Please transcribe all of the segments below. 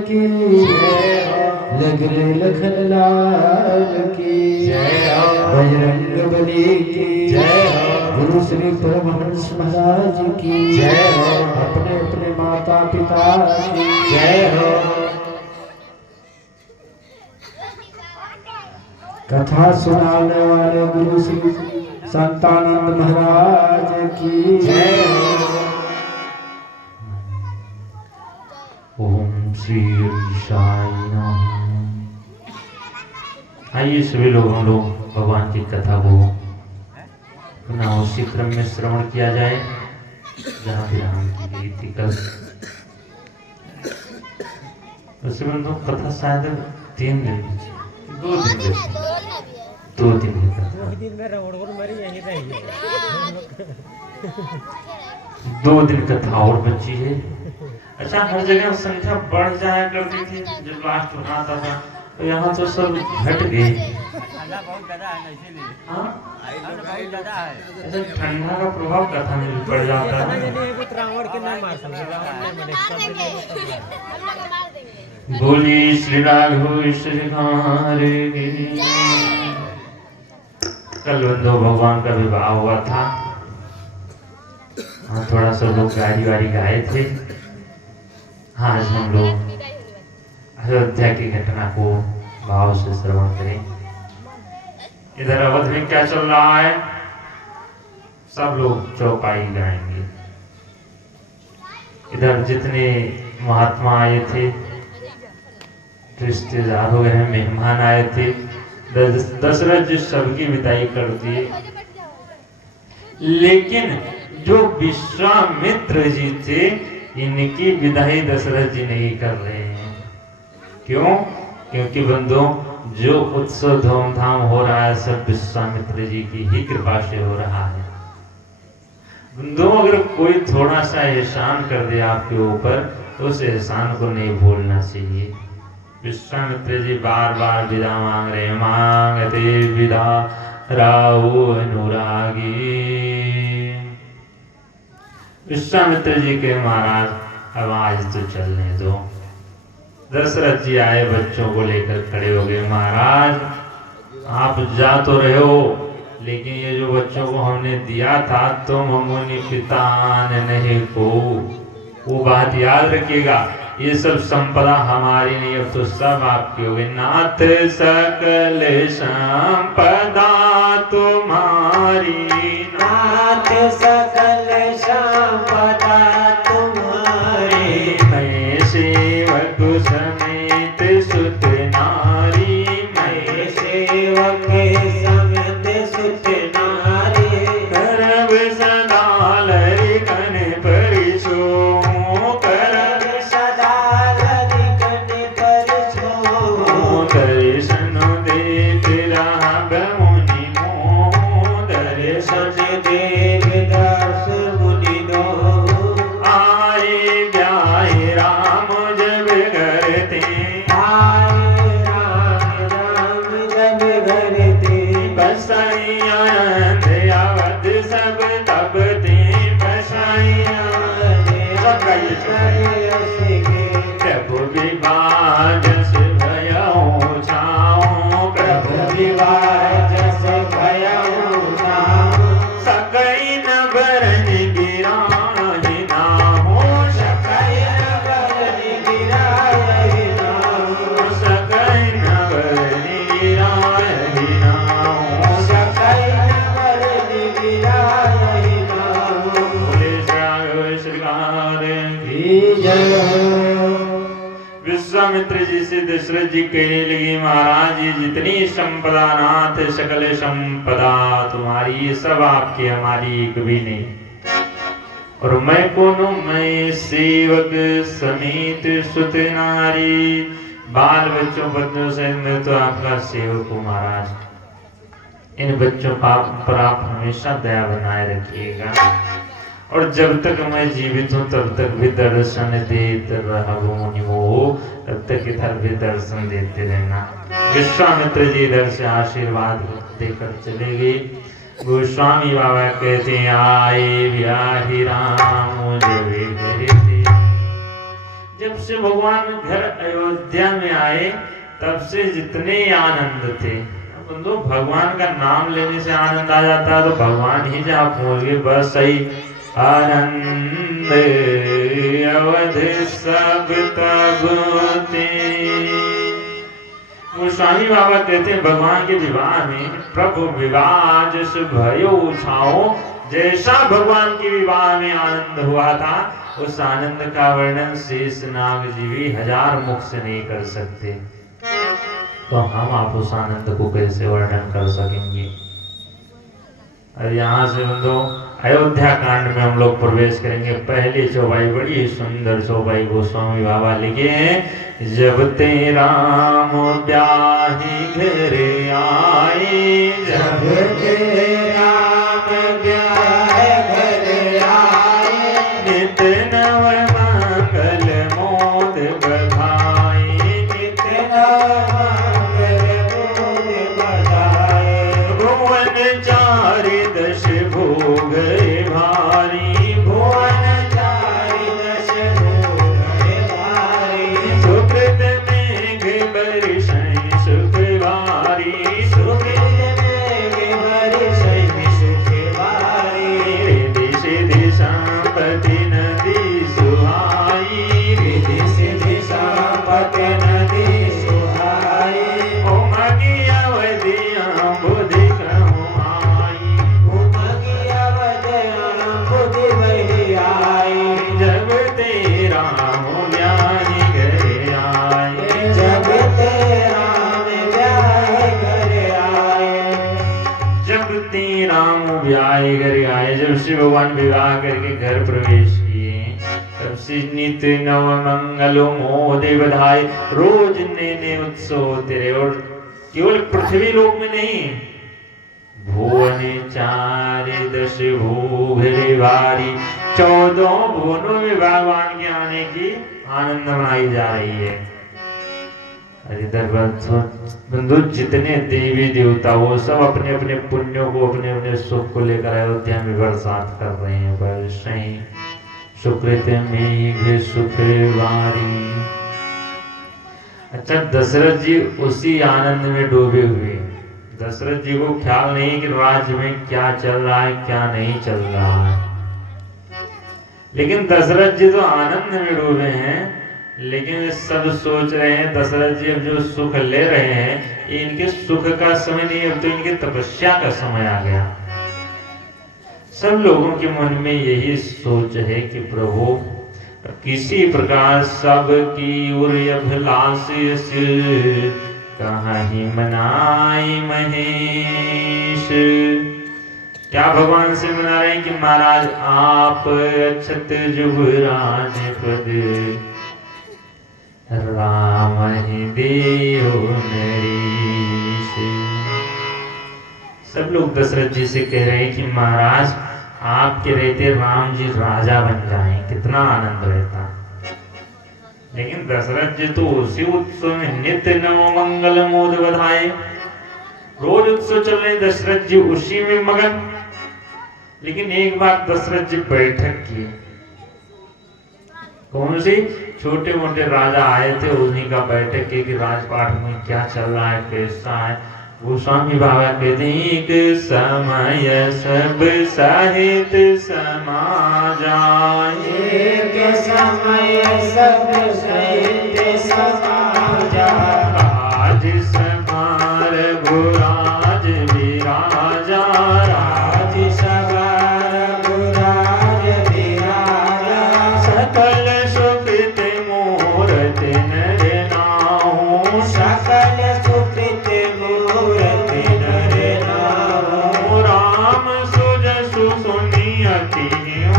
की लगले लखन लाल की बजरंग बली की गुरु श्री परमहंस महाराज की अपने अपने माता पिता की जय हो। कथा सुनाने वाले गुरु श्री संतानंद महाराज की जय हो। ओम श्री साई नमः। आइए सभी लोग हम लोग भगवान की कथा को पुनः उसी क्रम में श्रवण किया जाए जहाँ विराम की गई थी कल। वैसे बंधु कथा शायद 3 दिन 2 दिन जैसे 2 दिन की कथा 2 दिन कथा और बची है। अच्छा हर जगह संख्या बढ़ जाया करती थी जब लास्ट बनाता था तो यहाँ तो सब घट गए। हाँ? ठंडा का प्रभाव कथा में भी पड़ जाता है। बोली श्री राघवेश्वर हमारे की। कल बंधु भगवान का विवाह हुआ था। हाँ थोड़ा सा लोग गाड़ी वाड़ी गाए थे। हाँ आज हम लोग अयोध्या की घटना को भाव से श्रवण करें। इधर अवध में क्या चल रहा है सब लोग चौपाई गाएंगे। इधर जितने महात्मा आए थे रिश्तेदार हो गए मेहमान आए थे दशरथ जी सबकी विदाई कर दिए। लेकिन जो विश्वामित्र जी थे इनकी विदाई दशरथ जी नहीं कर रहे हैं। क्यों? क्योंकि बंधुओं जो उत्सव धूमधाम हो रहा है सब विश्वामित्र जी की ही कृपा से हो रहा है। बंधुओं अगर कोई थोड़ा सा एहसान कर दे आपके ऊपर तो उस एहसान को नहीं भूलना चाहिए। विश्वामित्र जी बार बार विदा मांग रहे हैं। मांगते विदा राहु अनुरागी। विश्वामित्र जी के महाराज अब आज तो चलने दो। दशरथ जी आए बच्चों को लेकर खड़े हो गए। महाराज आप जा तो रहे हो लेकिन ये जो बच्चों को हमने दिया था तुम मुनि पिता नहीं को वो बात याद रखिएगा। ये सब संपदा हमारी नहीं अब तो सब आपकी हो गई। नाथ सकल संपदा तुम्हारी नाथ सकल संपदा तुम्हारी मैं सेवक समेत सुत नारी मैं सेवक समेत सुत नारी करब सदा लरिकन परिसो करब सदा लरिकन परिसो दर्शन देत रहब मुनि मोह दर्शन देव दास मुनि दो आए ब्याहे राम जब घर ते आए राम राम जब घर ते बसैया अवध सब तब ते बसैया प्रभु विवाह जस भयउ छाओ प्रभु विवाह जस भयउ छाओ सकई न बरन गिराहि नाहो सकई न बरन गिराहि नाहो सकई न बरन गिराहि नाहो सकई न बरन गिराहि नाहो। बोले सरकार की जय हो। विश्वामित्र जी से दशरथ जी कहने लगे महाराज ये जितनी संपदा नाथ सकल संपदा तुम्हारी ये सब आपकी हमारी एक भी नहीं। और मैं कौन हूं? मैं सेवक समेत सुत नारी बाल बच्चों बच्चों से मैं तो आपका सेवक हूँ महाराज। इन बच्चों पर आप हमेशा दया बनाए रखिएगा और जब तक मैं जीवित हूँ तब तक भी दर्शन देते रहूँ तब तक इधर भी दर्शन देते रहना। विश्वामित्र जी इधर से आशीर्वाद देकर चले गए। गोस्वामी बाबा कहते हैं आए ब्याहि राम जब घर ते। जब से भगवान घर अयोध्या में आए तब से जितने आनंद थे, बंधु भगवान का नाम लेने से आनंद आ जाता है, तो भगवान ही जहाँ पहुंच गए बस सही आनंद अवध सब तब ते। गोस्वामी बाबा कहते हैं भगवान के विवाह में प्रभु विवाह जस भयो छाओ, जैसा भगवान के विवाह में आनंद हुआ था उस आनंद का वर्णन शेष नाग जी भी 1000 मुख से नहीं कर सकते, तो हम आप उस आनंद को कैसे वर्णन कर सकेंगे। और यहाँ से बंधु अयोध्या कांड में हम लोग प्रवेश करेंगे। पहली चौपाई बड़ी सुंदर चौपाई गोस्वामी बाबा लिखे हैं, जब ते राम ब्याही घर आए, जब ते राम ब्याह घर आए, नित नव मंगल मोद बधाई, नित नव मंगल मोद बधाए, भुवन चारि दश भोग भारी, भुवन चारि दश भोग भारी, सुकृत मेघ बरसई सुख भारी, सुकृत मेघ बरसई सुख भारी, रिधि सिधि संपत्ति नदी सुहाई, रिधि सिधि संपत्ति नदी सुहाई, उमगी अवधियाँ बुद्धि कहूँ आई, उमगी अवधियाँ बुद्धि वही आई, जब तेरा ब्याही घर आए, जब ते राम ब्याह घर आए, जब तेरा ब्याह घर आए, जब श्री भगवान विवाह करके घर प्रवेश किए तब से नित नव मंगल मोद बधाई, रोज नए नए उत्सव होते रहे। और केवल पृथ्वी लोक में नहीं, भुवन चारि दश भोग भारी, 14 भुवनों में भगवान के आने की आनंद मनाई जा रही है। इधर बंधु जितने देवी देवता वो सब अपने अपने पुण्यों को अपने अपने सुख को लेकर अयोध्या में बरसात कर रहे हैं। वर्षई सुकृत मेघ सुख वारी। अच्छा, दशरथ जी उसी आनंद में डूबे हुए। दशरथ जी को ख्याल नहीं कि राज्य में क्या चल रहा है क्या नहीं चल रहा है, लेकिन दशरथ जी तो आनंद में डूबे हैं। लेकिन वे सब सोच रहे हैं दशरथ जी अब जो सुख ले रहे हैं ये इनके सुख का समय नहीं, अब तो इनकी तपस्या का समय आ गया। सब लोगों के मन में यही सोच है कि प्रभु किसी प्रकार सब की उर अभिलाष कहाँ ही मनाई महेश। क्या भगवान से मना रहे हैं कि महाराज आप अक्षत जुगराज पद राम ही देव नरेश। सब लोग दशरथ जी से कह रहे हैं कि महाराज आपके रहते राम जी राजा बन जाएं, कितना आनंद रहता। लेकिन दशरथ जी तो उसी उत्सव में नित्य नव मंगल मोद बधाए, रोज उत्सव चल रहे, दशरथ जी उसी में मगन। लेकिन एक बार दशरथ जी बैठक किए, कौन सी? छोटे मोटे राजा आए थे, उन्हीं का बैठक की कि राजपाट में क्या चल रहा है कैसा है। गोस्वामी बाबा कहते हैं एक समय सब साहित समा जाए, एक समय सब सहित समा जाए, आज समार भुराज विराजा, राज सवार भुराज विराजा, सकल सुकृत मूरत नर नाहु, सकल सुकृत मूरत नर नाहु, राम सुजसु सुनियति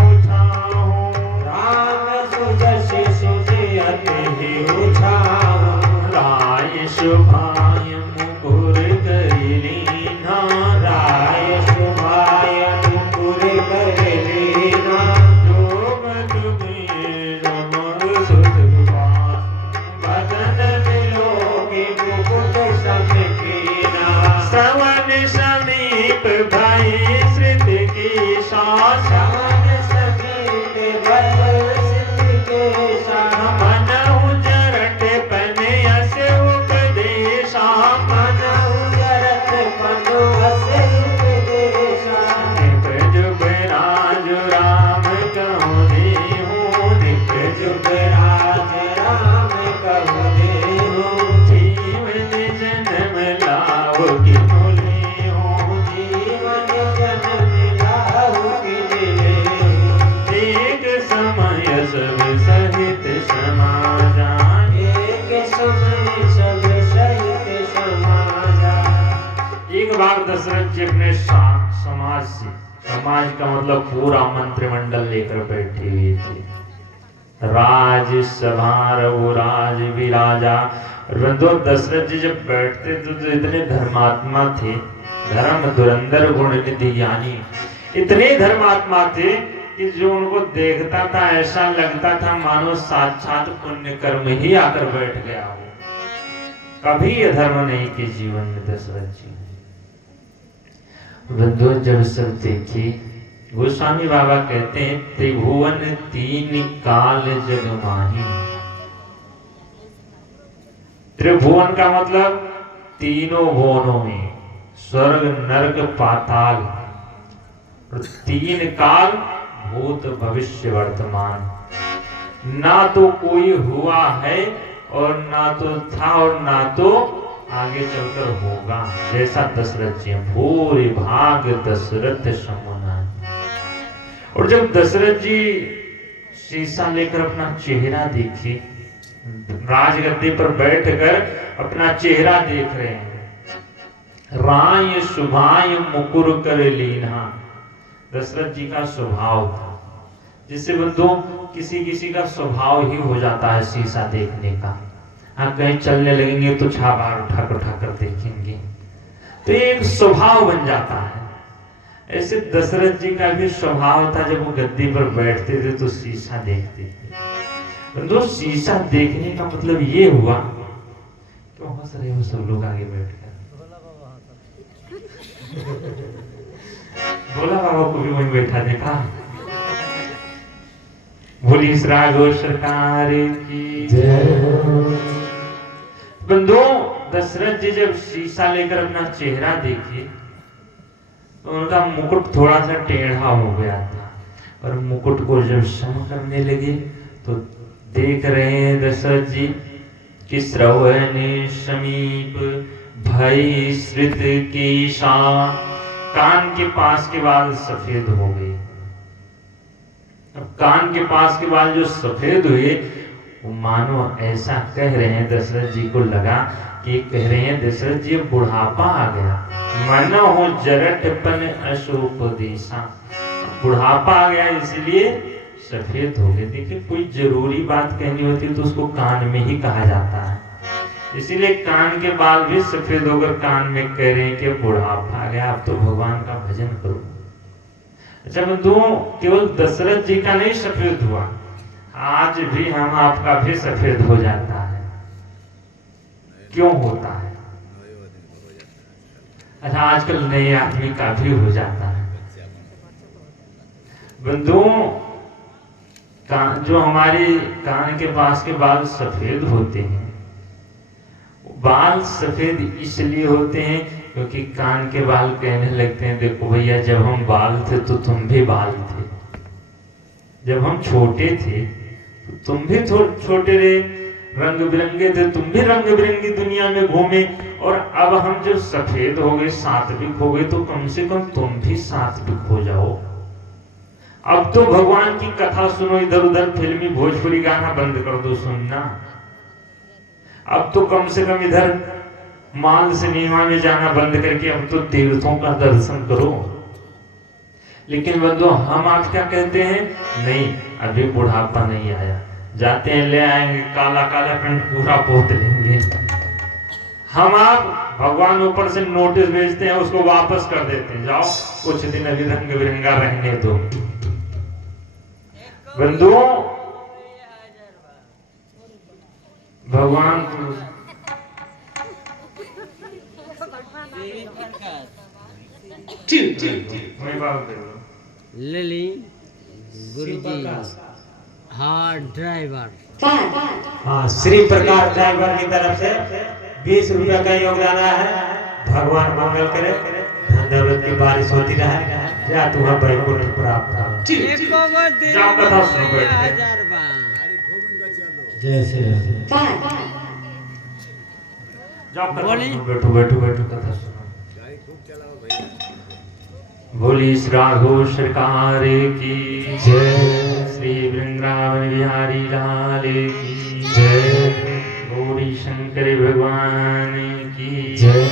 उठाहु, राम सुजसि सुजियति उठाहु, राय शुभाय मुकुर करि लीना, राय शुभाय मुकुर कर लीना, जोग जुगे जमग सुत विवास, बदन बिलोकी मुकुट समकीना, श्रवण समीप भय श्रुत की शासन, श्रवण समीप भय सिद्ध के सा, मनहु दशरथ जी अपने समाज से, समाज का मतलब पूरा मंत्रिमंडल लेकर बैठे हुए थे। राज सभा रघुराज विराजा। बंधु दशरथ जी जब बैठते तो इतने धर्मात्मा थे, धर्म धुरंधर गुण निधि ज्ञानी, इतने धर्मात्मा थे कि जो उनको देखता था ऐसा लगता था मानो साक्षात पुण्य कर्म ही आकर बैठ गया हो। कभी अधर्म नहीं के जीवन में दशरथ जी। बंधु जब सब देखे, गोस्वामी बाबा कहते हैं त्रिभुवन तीन काल जग माही। त्रिभुवन का मतलब तीनों भुवनों में, स्वर्ग नरक पाताल, और तीन काल भूत भविष्य वर्तमान। ना तो कोई हुआ है और ना तो था और ना तो आगे चलकर होगा, जैसा दशरथ जी। भूरि भाग दशरथ समुना। और जब दशरथ जी शीशा लेकर अपना चेहरा देखे, राजगद्दी पर बैठकर अपना चेहरा देख रहे हैं, राय शुभाय मुकुर कर लीना। दशरथ जी का स्वभाव था, जिससे बंधु किसी किसी का स्वभाव ही हो जाता है शीशा देखने का। हाँ, कहीं चलने लगेंगे तो छाबार उठाकर देखेंगे, तो एक स्वभाव बन जाता है। ऐसे दशरथ जी का भी स्वभाव था, जब वो गद्दी पर बैठते थे तो शीशा देखते थे। बंधु शीशा देखने का मतलब ये हुआ, क्यों हंस रहे हो सब लोग आगे बैठकर? बोला बाबा को भी वहीं बैठा देखा। बोली इस राघव सरकार की जय। बंधु दशरथ जी जब शीशा लेकर अपना चेहरा देखे तो उनका मुकुट थोड़ा सा टेढ़ा हो गया था, और मुकुट को जब सम करने लगे तो देख रहे हैं दशरथ जी कि श्रवण समीप भय श्रित की शान, कान के पास के बाल सफेद हो गए। अब कान के पास के बाल जो सफेद हुए, वो मानो ऐसा कह रहे हैं, दशरथ जी को लगा कि कह रहे हैं दशरथ जी बुढ़ापा आ गया, मन हो जरटपन अशोपदेशा, बुढ़ापा आ गया इसलिए सफेद हो गए। देखिए कोई जरूरी बात कहनी होती है तो उसको कान में ही कहा जाता है, इसीलिए कान के बाल भी सफेद होकर कान में कह रहे हैं कि बुढ़ापा आ गया, अब तो भगवान का भजन करो। अच्छा बंधु, केवल दशरथ जी का नहीं सफेद हुआ, आज भी हम आपका भी सफेद हो जाता है। क्यों होता है? अच्छा, आजकल नए आदमी का भी हो जाता है। बंधु, जो हमारे कान के पास के बाल सफेद होते हैं, बाल सफेद इसलिए होते हैं क्योंकि कान के बाल कहने लगते हैं देखो भैया, जब हम बाल थे तो तुम भी बाल थे, जब हम छोटे थे तो तुम भी छोटे रहे, रंग बिरंगे थे, तुम भी रंग बिरंगी दुनिया में घूमे, और अब हम जब सफेद हो गए, सात्विक हो गए, तो कम से कम तुम भी सात्विक हो जाओ। अब तो भगवान की कथा सुनो, इधर उधर फिल्मी भोजपुरी गाना बंद कर दो सुनना। अब तो कम से कम इधर माल सिनेमा में जाना बंद करके अब तो तीर्थों का दर्शन करो। लेकिन बंधु, हम आप क्या कहते हैं? नहीं, अभी बुढ़ापा नहीं आया, जाते हैं ले आएंगे काला काला पेंट पूरा पोत लेंगे। हम आप भगवान ऊपर से नोटिस भेजते हैं, उसको वापस कर देते हैं, जाओ कुछ दिन अभी रंग बिरंगा रहने दो। बंधु, भगवान लली गुरुजी, हाँ ड्राइवर, हाँ श्री प्रकाश ड्राइवर की तरफ से 20 रुपया का योगदान है। भगवान मंगल करे, धन दौलत की बारिश होती रहे, या तुम्हें वैकुंठ प्राप्त हो। जाओ कथा सुनो बैठ के। जय श्री राम। जाओ कथा सुनो, बैठो बैठो बैठो कथा सुनो। बोली श्री राघव सरकार की जय, श्री वृंदावन बिहारी लाल की जय, गौरी शंकर भगवान की जय।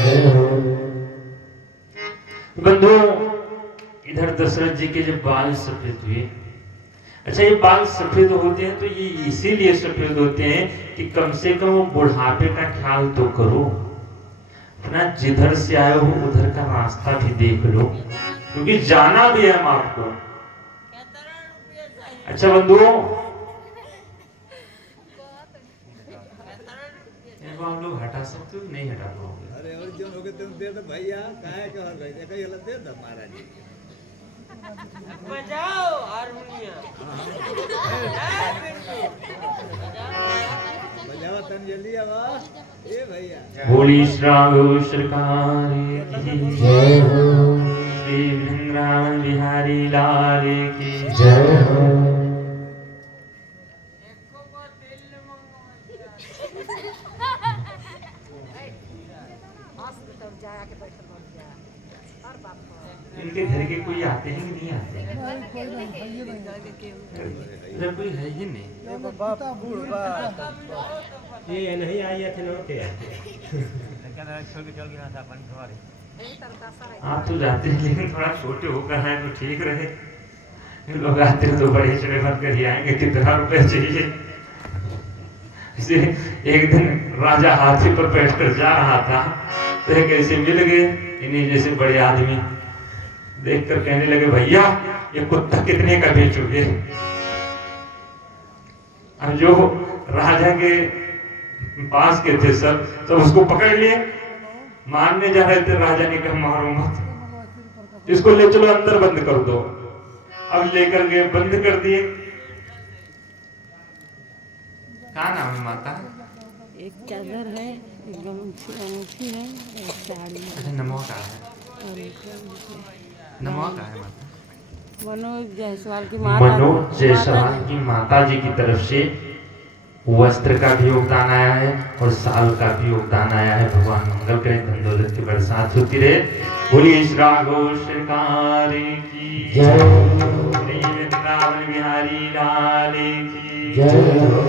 बंधुओं, इधर दशरथ जी के जब बाल सफेद हुए, अच्छा ये बाल सफेद होते हैं तो ये इसीलिए सफेद होते हैं कि कम से कम वो बुढ़ापे का ख्याल तो करो, अपना जिधर से आए हो उधर का रास्ता भी देख लो, क्योंकि जाना भी है हम आपको। अच्छा बंधुओं, इनको आप लोग हटा सकते हो, नहीं हटा पाओगे? अरे अर्जुन हो गए तुम दे दो भैया, काहे का हर भाई कहीं अलग दे दो महाराज जी। बजाओ हारमोनियम। बजाओ तन जल्दी आवाज ए भैया। बोली श्राव सरकार की जय हो, श्री वृंदावन बिहारी लाल की जय हो। इनके घर के कोई आते हैं कि नहीं आते हैं? इधर कोई है ही नहीं। ये नहीं आई थे ना थे आप तो जाते हैं लेकिन थोड़ा छोटे होकर आए तो ठीक रहे। ये लोग आते हैं तो बड़े चढ़े भर कर ही आएंगे, कितना रुपए चाहिए। इसे एक दिन राजा हाथी पर बैठकर जा रहा था तो एक ऐसे मिल गए इन्हीं जैसे बड़े आदमी, देखकर कहने लगे भैया ये कुत्ता कितने का बेचोगे? अब जो राजा के पास के थे सब उसको पकड़ लिए, मारने जा रहे थे। राजा ने कहा मारो मत, इसको ले चलो अंदर बंद कर दो। अब लेकर गए, बंद कर दिए। क्या नाम है माता? एक चादर है, एक अंगूठी है, एक साड़ी है। अच्छा नमो का है, और एक नमो का है माता? मनोज जायसवाल की माता, मनोज जायसवाल की माता जी की तरफ से वस्त्र का भी योगदान आया है और साल का भी योगदान आया है। भगवान मंगल करें, धन दौलत की बरसात होती रहे। बोलिए श्रागो सरकार की जय हो, श्री वृंदावन बिहारी लाल की जय हो।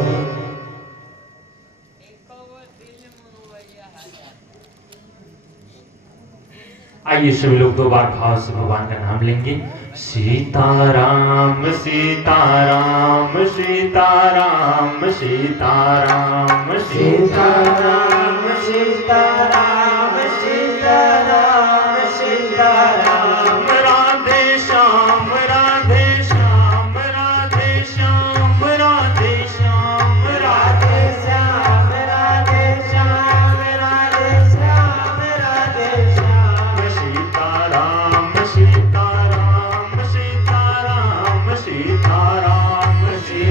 आइए सभी लोग दो बार भाव से भगवान का नाम लेंगे। सीताराम सीताराम सीताराम सीताराम सीताराम सीताराम सीताराम सीताराम राधे श्याम राधे श्याम राधे श्याम राधे श्याम राधे श्याम राधे श्याम राधे श्याम राधे श्याम सीताराम सीताराम सीताराम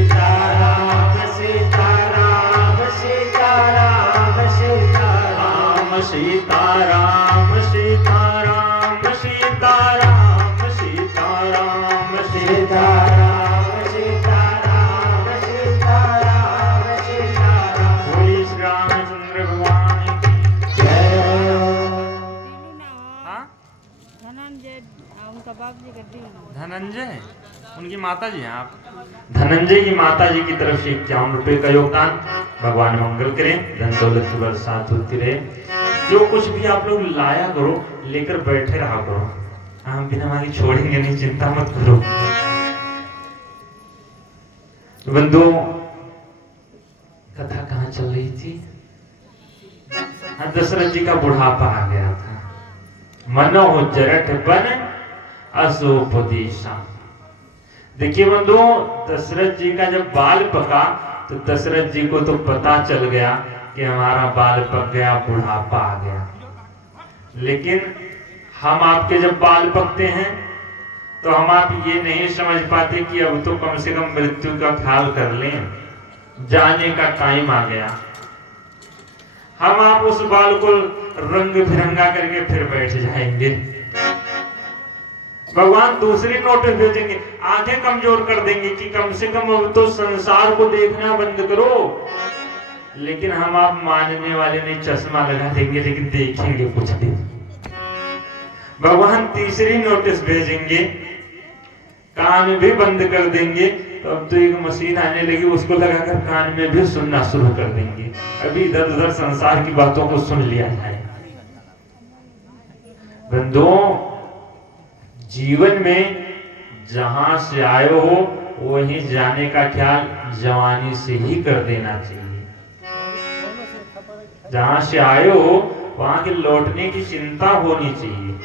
सीताराम सीताराम सीताराम सीताराम सीताराम सीताराम सीताराम सीताराम सीताराम सीताराम सीताराम सीताराम सीताराम। बोलिए श्री रामचंद्र भगवान की जय हो। हाँ? धनंजय उनका बाप जी का दिल धनंजय उनकी माता जी हैं आप? धनंजय की माता जी की तरफ से 51 रुपए का योगदान। भगवान मंगल करें, धन दौलत की बरसात होती रहे। जो कुछ भी आप लोग लाया करो, लेकर बैठे रहा करो, हम बिना मांगे छोड़ेंगे नहीं, चिंता मत करो। बंधुओं, कथा कहाँ चल रही थी? दशरथ जी का बुढ़ापा आ गया था। मनोह जरठ बन असोपदेशा। देखिए बंधुओं, दशरथ जी का जब बाल पका तो दशरथ जी को तो पता चल गया कि हमारा बाल पक गया, बुढ़ापा आ गया। लेकिन हम आपके जब बाल पकते हैं तो हम आप ये नहीं समझ पाते कि अब तो कम से कम मृत्यु का ख्याल कर लें, जाने का टाइम आ गया। हम आप उस बाल को रंग बिरंगा करके फिर बैठ जाएंगे। भगवान दूसरी नोटिस भेजेंगे, आंखें कमजोर कर देंगे कि कम से कम अब तो संसार को देखना बंद करो। लेकिन हम आप मानने वाले नहीं, चश्मा लगा देंगे लेकिन देखेंगे कुछ दिन। भगवान तीसरी नोटिस भेजेंगे, कान भी बंद कर देंगे। तो अब तो एक मशीन आने लगी, उसको लगाकर कान में भी सुनना शुरू कर देंगे। अभी इधर उधर संसार की बातों को सुन लिया जाए। बंधुओं, जीवन में जहां से आए हो वहीं जाने का ख्याल जवानी से ही कर देना चाहिए। जहां से आए हो वहां के लौटने की चिंता होनी चाहिए,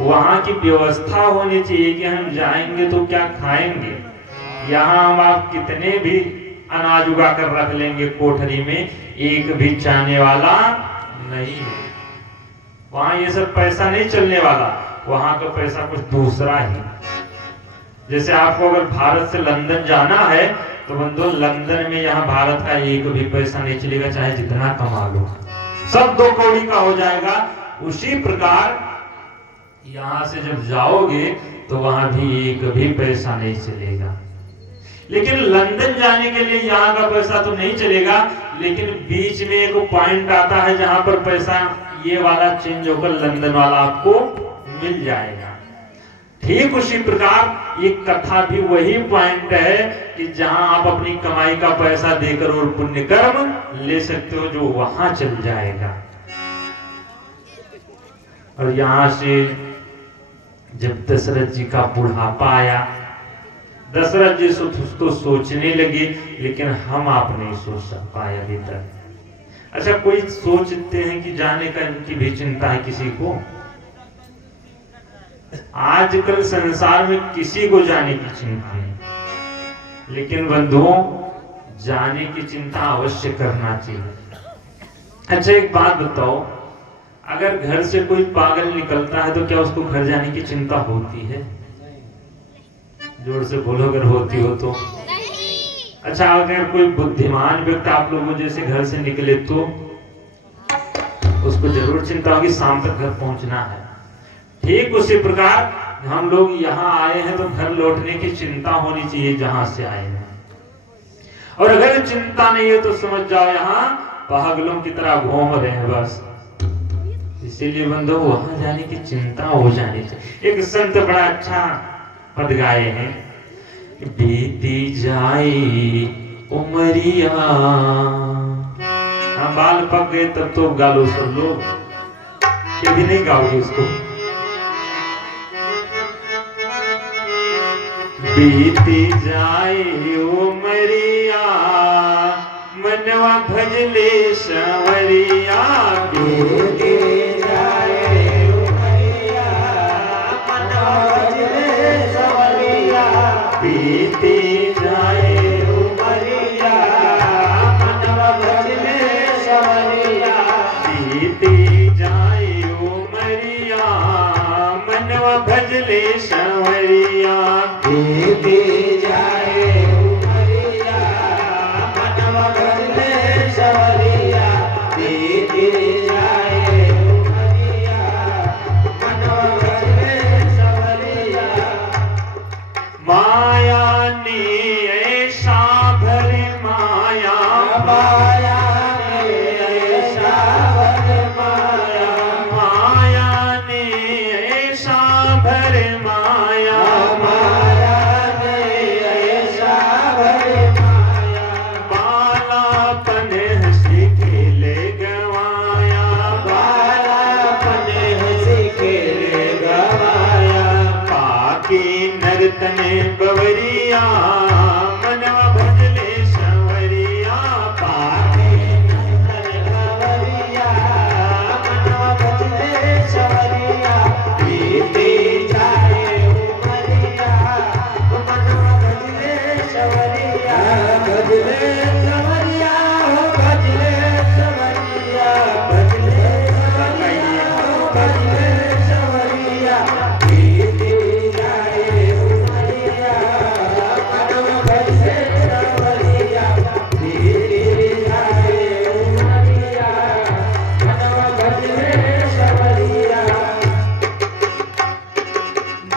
वहां की व्यवस्था होनी चाहिए कि हम जाएंगे तो क्या खाएंगे। यहाँ हम आप कितने भी अनाज उगा कर रख लेंगे कोठरी में, एक भी चाहने वाला नहीं है। वहां ये सब पैसा नहीं चलने वाला, वहां का पैसा कुछ दूसरा ही। जैसे आपको अगर भारत से लंदन जाना है तो बंधु लंदन में यहाँ भारत का एक भी पैसा नहीं चलेगा, चाहे जितना कमा लो, सब 2 कौड़ी का हो जाएगा। उसी प्रकार यहाँ से जब जाओगे तो वहां भी एक भी पैसा नहीं चलेगा। लेकिन लंदन जाने के लिए यहाँ का पैसा तो नहीं चलेगा, लेकिन बीच में एक पॉइंट आता है जहां पर पैसा ये वाला चेंज होकर लंदन वाला आपको मिल जाएगा। ठीक उसी प्रकार ये कथा भी वही पॉइंट है कि जहां आप अपनी कमाई का पैसा देकर और पुण्य कर्म ले सकते हो, जो वहां चल जाएगा। और यहां से जब दशरथ जी का बुढ़ापा आया, दशरथ जी तो सोचने लगे, लेकिन हम आप नहीं सोच पाए अभी तक। अच्छा, कोई सोचते हैं कि जाने का इनकी भी चिंता है किसी को? आजकल संसार में किसी को जाने की चिंता है, लेकिन बंधुओं जाने की चिंता अवश्य करना चाहिए। अच्छा, एक बात बताओ, अगर घर से कोई पागल निकलता है तो क्या उसको घर जाने की चिंता होती है? जोर से बोलो अगर होती हो तो। अच्छा, अगर कोई बुद्धिमान व्यक्ति आप लोगों जैसे घर से निकले तो उसको जरूर चिंता होगी शाम तक घर पहुंचना है। ठीक उसी प्रकार हम लोग यहाँ आए हैं तो घर लौटने की चिंता होनी चाहिए जहां से आए हैं। और अगर चिंता नहीं है तो समझ जाओ यहाँ पागलों की तरह घूम रहे हैं बस। इसीलिए बंधु वहां जाने की चिंता हो जानी चाहिए। एक संत बड़ा अच्छा पद गाए हैं, बीती जाए उमरिया। हम बाल पक गए तब तो गा लो सब लोग, ये भी नहीं गाओगे इसको। बीती जाए उमरिया मनवा भजले संवरिया। बीती जाए उमरिया मनवा भजले संवरिया। बीती जाए उमरिया मनवा भजले संवरिया। बीती जाए उमरिया मनवा भजले संवरिया। बीती जाए उमरिया मनवा भजले संवरिया। बीती जाए उमरिया मनवा भजले संवरिया। माया ने ऐसा भर माया, माया ने ऐसा भर माया। माया ने ऐसा भर माया, माया ने ऐसा भर माया। बालापन हंसी खेले गवाया, बालापन हंसी खेले गवाया। पाके नर्तन बवरिया मनवा भजले संवरिया। पाके नर्तन बवरिया मनवा भजले संवरिया। बीती जाए उमरिया मनवा भजले संवरिया। भजले संवरिया भजले संवरिया। भजले संवरिया भजले संवरिया। बीती जाए उमरिया मनवा भजले संवरिया। बीती जाए उमरिया मनवा भजले संवरिया।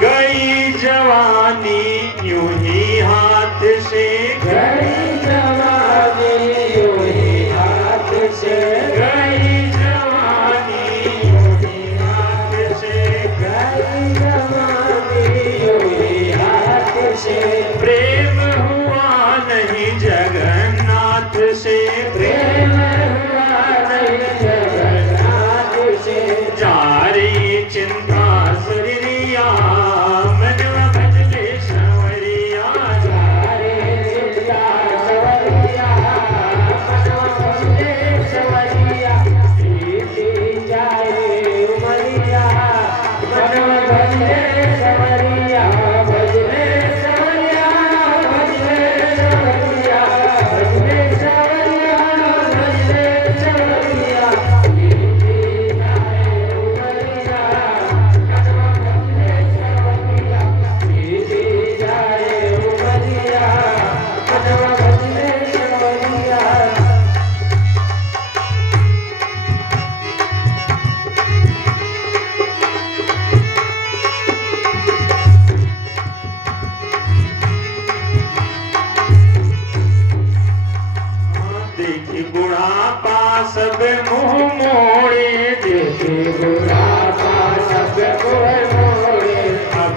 गई जवानी यूं ही हाथ से, गई जवानी यूं ही हाथ से। गई जवानी यूं ही हाथ से। गई जवानी यूं ही हाथ से। प्रेम हुआ नहीं जगन्नाथ से। प्रेम हुआ नहीं जगन्नाथ से। जारी चिंता सरिया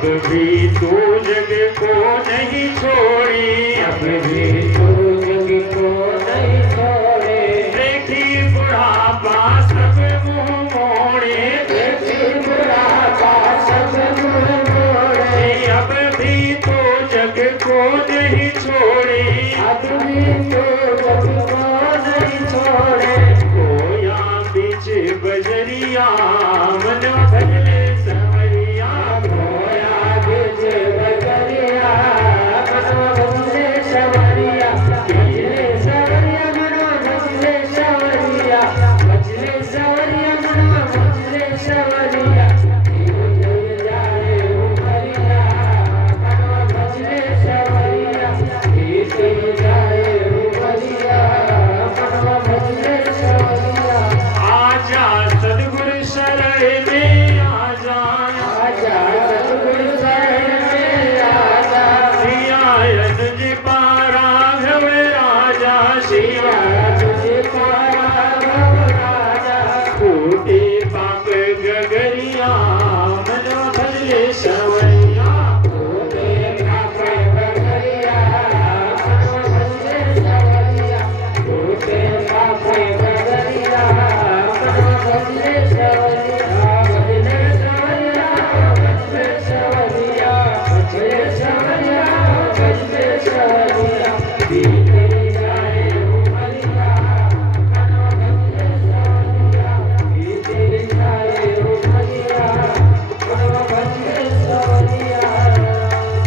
अब भी तू जग को नहीं छोड़ी, अब भी तू जग को नहीं छोड़े। देखी बुढ़ापा सब मुंह मोड़े, देखी बुढ़ापा सब मुँह मोड़े। अब भी तू जग को नहीं छोड़ी, अब भी तू जग को नहीं छोड़े। खोया बीच बजरिया मन भजले सवरिया, खोया बीच बजरिया मनवा भजले सवरिया। भजले सवरिया मनवा भजले सवरिया, भजले सवरिया मनवा भजले सवरिया। धीरे धीरे जाए उमरिया मनवा भजले सवरिया, धीरे धीरे जाए उमरिया मनवा भजले सवरिया। आजा सदगुरु शरण में आजा, आजा सतगुरु शरण में आजा। सियायन जी पारा घव राजा, शिवा तुझे पाया भव राजा। फूटे पाप गगरिया मन भजले सवरिया, तूने पापे बगरिया मनवा भजले सवरिया। तूने पापे बगरिया मनवा भजले सवरिया। भजले सवरिया भजले सवरिया, भजले सवरिया भजले सवरिया। धीरे जाए उमरिया मनवा भजले सवरिया, धीरे जाए उमरिया मनवा भजले सवरिया।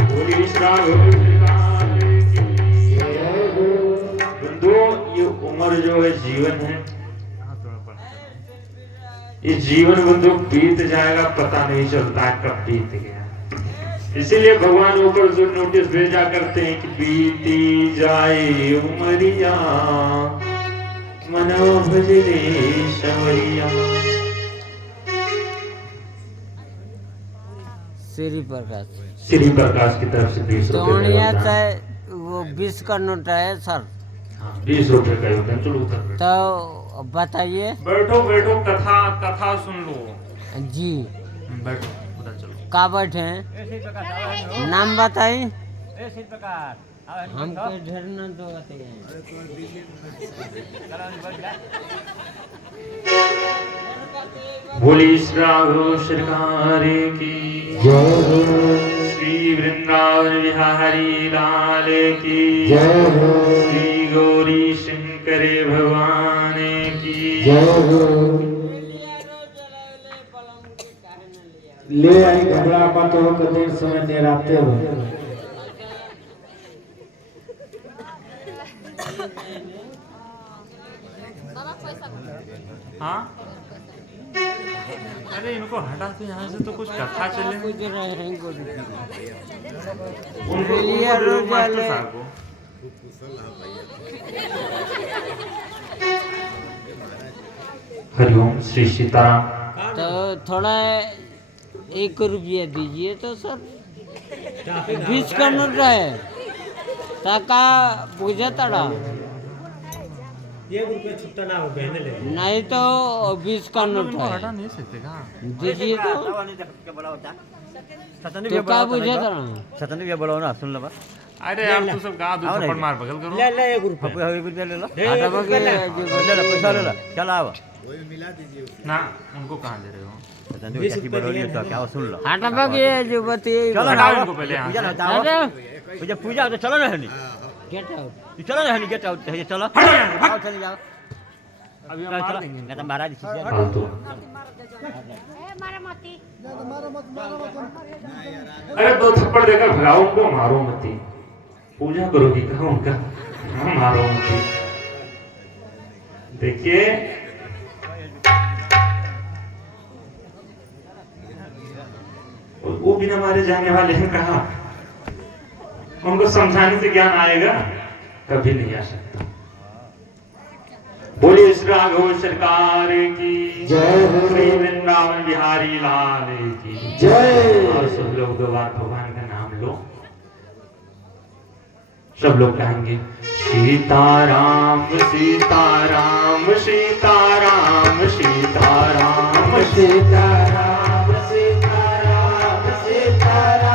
बोली श्रावण बंधु, ये उम्र जो है जीवन है, ये जीवन बंधु बीत जाएगा पता नहीं चलता है कब बीत गया। इसीलिए भगवान ऊपर जो नोटिस भेजा करते हैं कि बीती जाए उमरिया मनो भजले सवरिया। श्री प्रकाश श्री प्रकाश की तरफ से 20 रुपए तोड़िया का चाहे वो 20 का नोट है सर, 20 रुपए का योगदान। चलो उतर बैठो। तो बताइए बैठो बैठो, कथा कथा सुन लो। जी। बैठो उधर चलो। का बैठे हैं? नाम बताइए। हमको ढेर न दो बताइए। बोली श्रावण सरकार की, श्री वृंदावन बिहारी लाल की, श्री गौरी शंकर भगवान की। ले आई घबरा मत हो, देर समय निराते हो। हाँ, अरे इनको हटा तो यहाँ से तो कुछ कथा चले। कुछ रह रहे हैं कोई उनको लिए उनको रोज मास्टर वाले। साहब को। हरिओम श्री सीताराम। तो थोड़ा 1 रुपया दीजिए तो सर। 20 का नोट है ताका पूजा तड़ा 1 रुपया छुट्टा ना हो बहने ले। नहीं तो 20 का नोट है नहीं सकते कहाँ? दीजिए तो क्या पूजा तड़ा। सतन भी बढ़ाओ ना, सुन लो बस। अरे यार तू सब गा दो, थप्पड़ मार बगल करो। ले ले 1 रुपया। 1 रुपया ले लो, आटा बगे ले लो पैसा ले लो, चल आओ। ना उनको कहाँ दे रहे हो? सतन भी कैसी बढ़ोली है तो क्या हो, सुन लो। आटा बगे जो बताइए। चलो ना हटाओ इनको पहले यहाँ पूजा से। ना हटाओ। पूजा पूजा हो तो चलो ना हनी, गेट आउट। चलो ना हनी, गेट आउट है, चलो हटो यहाँ से, भाग। आओ, चले जाओ। अभी हम चलो मार चलो, देंगे नहीं तो महाराज जी से फालतू। अरे 2 थप्पड़ देकर भगाओ उनको, मारो मती। पूजा करोगी कहा उनका? हाँ, मारो मती। देखिए वो बिना मारे जाने वाले हैं कहा? उनको समझाने से ज्ञान आएगा? कभी नहीं आ सकता। बोलिए श्री राघव सरकार की जय हो। श्री वृंदावन बिहारी लाल की जय। और सब लोग 2 बार भगवान का नाम लो। सब लोग कहेंगे सीताराम सीताराम सीताराम सीताराम सीताराम सीताराम सीताराम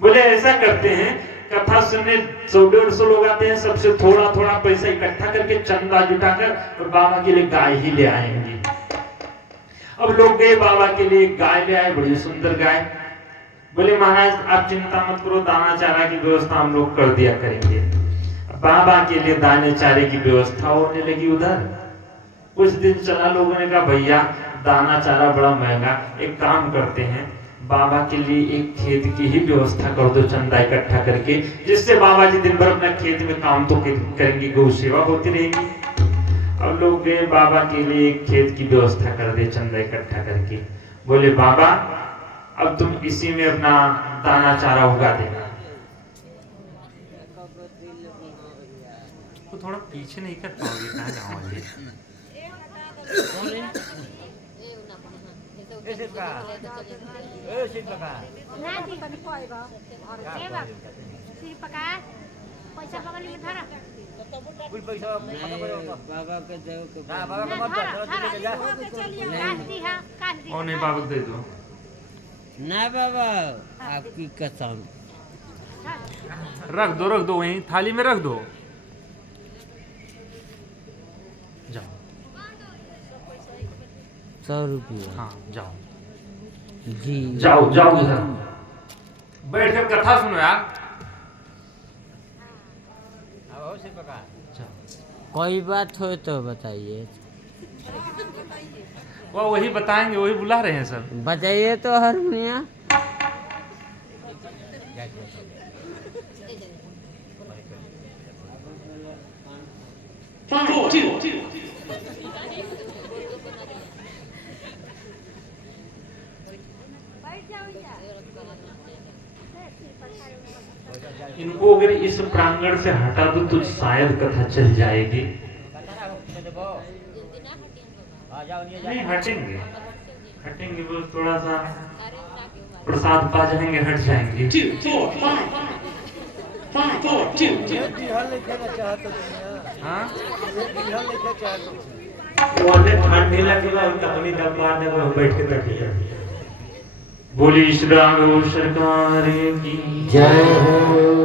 बोले ऐसा करते हैं, कथा सुनने 100-150 लोग आते हैं, सबसे थोड़ा थोड़ा पैसा इकट्ठा करके चंदा जुटाकर और बाबा के लिए गाय ही ले आएंगे। अब लोग गए बाबा के लिए, गाय ले आए, बड़ी सुंदर गाय। बोले महाराज आप चिंता मत करो, दाना चारा की व्यवस्था हम लोग कर दिया करेंगे। बाबा के लिए दाने चारे की व्यवस्था होने लगी उधर। कुछ दिन चला, लोगों ने कहा भैया दाना चारा बड़ा महंगा, एक काम करते हैं बाबा के लिए एक खेत की ही व्यवस्था कर दो चंदा इकट्ठा करके, जिससे बाबा जी दिन भर अपना खेत में काम तो करेंगे, गौ सेवा होती रहेगी। अब लोग गए बाबा के लिए एक खेत की व्यवस्था कर दे चंदा इकट्ठा करके। बोले बाबा अब तुम इसी में अपना दाना चारा उगा देना। तो थोड़ा पीछे नहीं कर पाओगे, कहाँ जाओगे? बाबा के देव के और नहीं बाबा दे दो। ना बाबा आपकी कसम। रख दो वहीं थाली में रख दो। जाओ 100 रुपया। हाँ जाओ जी जाओ उधर बैठ कर कथा सुनो यार। कोई बात हो तो बताइए। वही बताएंगे, वही बुला रहे हैं सब। बताइए तो हारमोनिया। इनको अगर इस प्रांगण से हटा दो तो शायद कथा चल जाएगी। नहीं हटेंगे वो थोड़ा सा प्रसाद पा जाएंगे, हट जाएंगे। 2, 4, 5, 5, 4, 2, 2. हाँ वो अंदर ठंड नहीं लगेगा, उनका अपनी दम मारने में हम बैठ के बैठे। बोली श्री राघव सरकार की जय हो।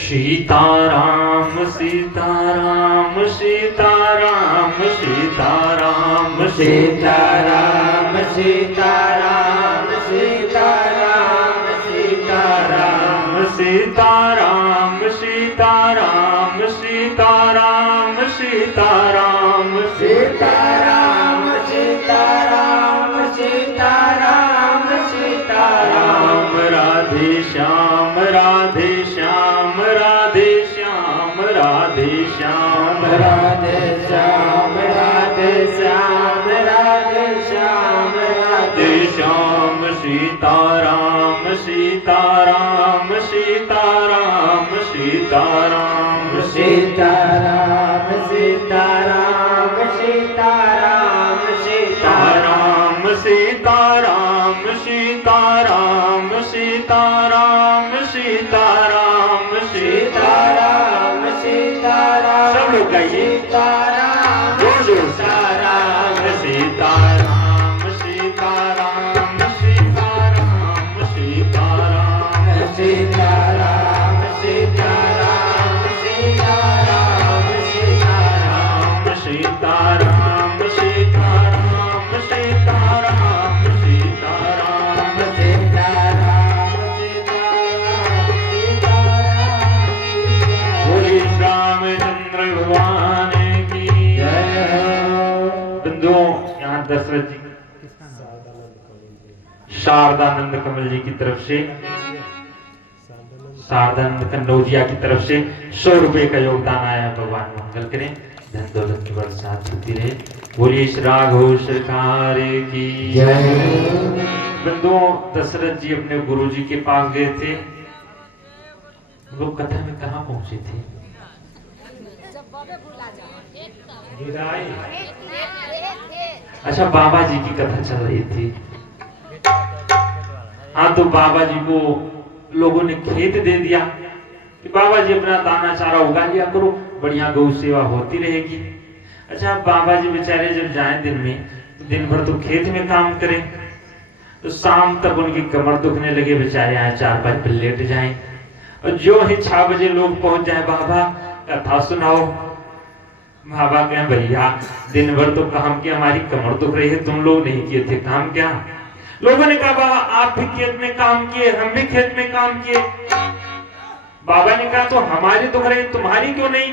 सीताराम सीताराम सीताराम सीताराम सीताराम सीताराम सीताराम सीताराम सीताराम सीताराम सीताराम सीताराम सीताराम सीताराम सीताराम सीताराम राधे श्याम राधे श्याम राधे श्याम राधे श्याम राधे श्याम राधे श्याम राधे श्याम राधे श्याम सीताराम सीताराम सीताराम सीताराम सीताराम सीताराम सीताराम सीताराम सीताराम सीताराम सीताराम सीताराम सीताराम सीताराम सीताराम सब लोग गाइए। सीताराम जोर जोर से। सीताराम सीताराम सीताराम सीताराम सीताराम सीताराम सीताराम सीताराम सीताराम सीताराम सीताराम सीताराम बोली रामचंद्र भगवान की बंधुओं, यहाँ दशरथ जी शारदानंद कमल जी की तरफ से, शारदानंद कन्नौजिया की तरफ से 100 रुपए का योगदान आया है। भगवान मंगल करें, धन दौलत की बरसात होती रहे। बोलिए श्री राघव सरकार की जय। बंधुओं, दशरथ जी अपने गुरु जी के पास गए थे। वो कथा में कहाँ पहुंचे थे? अच्छा, बाबा जी की कथा चल रही थी। हाँ, तो बाबा जी को लोगों ने खेत दे दिया कि बाबा जी अपना दाना चारा उगा लिया करो, बढ़िया गौ सेवा होती रहेगी। अच्छा बाबा जी बेचारे जब जाएं दिन में, दिन भर तो खेत में काम करें, तो शाम तक उनकी कमर दुखने लगे, बेचारे आए 4-5 पे लेट जाएं, और जो ही 6 बजे लोग पहुंच जाए, बाबा कथा सुनाओ। बाबा कहें भैया दिन भर तो काम किया, हमारी कमर दुख रही है, तुम लोग नहीं किए थे काम क्या? लोगों ने कहा बाबा आप भी खेत में काम किए, हम भी खेत में काम किए। बाबा ने कहा तो हमारी दुख रही, तुम्हारी क्यों नहीं?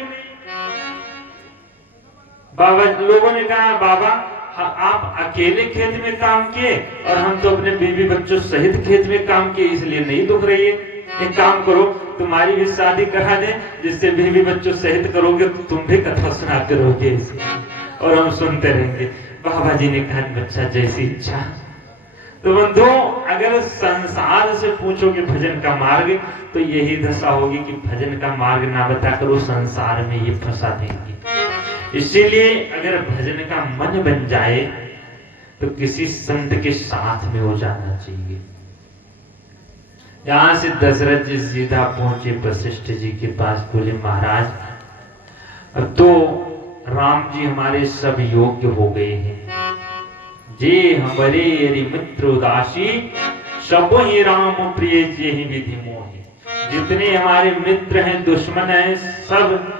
बाबा लोगों ने कहा बाबा आप अकेले खेत में काम किए और हम तो अपने बीवी बच्चों सहित खेत में काम किए, इसलिए नहीं दुख रही है। एक काम करो तुम्हारी भी शादी करा दे, जिससे बीवी बच्चों सहित करोगे तो तुम भी कथा सुना करोगे और हम सुनते रहेंगे। बाबा जी ने कहा बच्चा जैसी इच्छा। तो बंधुओं अगर संसार से पूछोगे भजन का मार्ग, तो यही दशा होगी कि भजन का मार्ग ना बता करो, संसार में ये फंसा देंगे। इसीलिए अगर भजन का मन बन जाए तो किसी संत के साथ में हो जाना चाहिए। यहां से दशरथ जी सीधा पहुंचे वशिष्ठ जी के पास, बोले महाराज अब तो राम जी हमारे सब योग्य हो गए हैं, जे हमारे यदि मित्र उदासी सब ही राम प्रिय जे ही विधि मोहि। जितने हमारे मित्र हैं दुश्मन हैं सब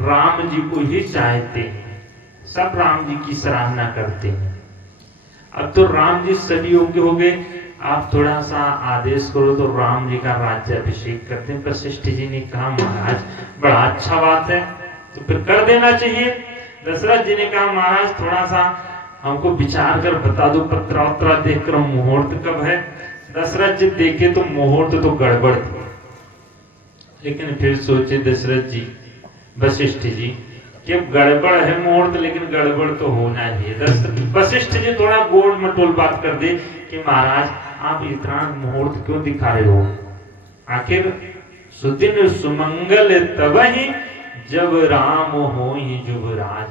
राम जी को ही चाहते हैं, सब राम जी की सराहना करते हैं। अब तो राम जी सभी योग्य हो गए, आप थोड़ा सा आदेश करो तो राम जी का राज्याभिषेक करते हैं। वशिष्ठ जी ने कहा महाराज बड़ा अच्छा बात है, तो फिर कर देना चाहिए। दशरथ जी ने कहा महाराज थोड़ा सा हमको विचार कर बता दो, पत्रा देख कर मुहूर्त कब है। दशरथ जी देखे तो मुहूर्त तो गड़बड़ थी, लेकिन फिर सोचे दशरथ जी वशिष्ठ जी कि गड़बड़ है मुहूर्त, लेकिन गड़बड़ तो होना ही है। वशिष्ठ जी थोड़ा गोल मटोल बात कर दे कि महाराज आप इतना मुहूर्त क्यों दिखा रहे हो? आखिर सुदिन सुमंगल तब ही जब राम हो ही युवराज।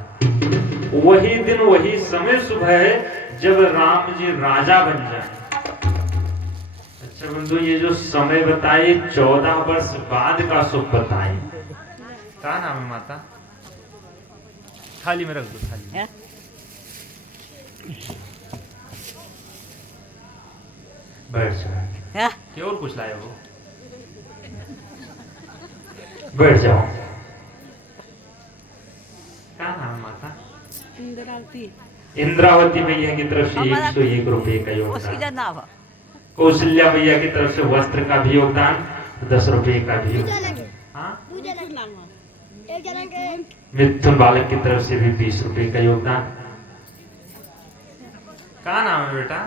वही दिन वही समय सुबह है जब राम जी राजा बन जाए। अच्छा बंधु ये जो समय बताए 14 वर्ष बाद का शुभ बताए। क्या नाम है माता? थाली में रख दो, थाली में। बैठ जाओ। क्या और कुछ लाए हो? बैठ जाओ। क्या नाम है माता? इंद्रावती। इंद्रावती मैया की तरफ से 101 रुपए का योगदान। कौशल्या मैया की तरफ से वस्त्र का भी योगदान, 10 रुपए का भी योगदान। मिथुन बालक की तरफ से भी 20 रुपए का योगदान। क्या नाम है बेटा?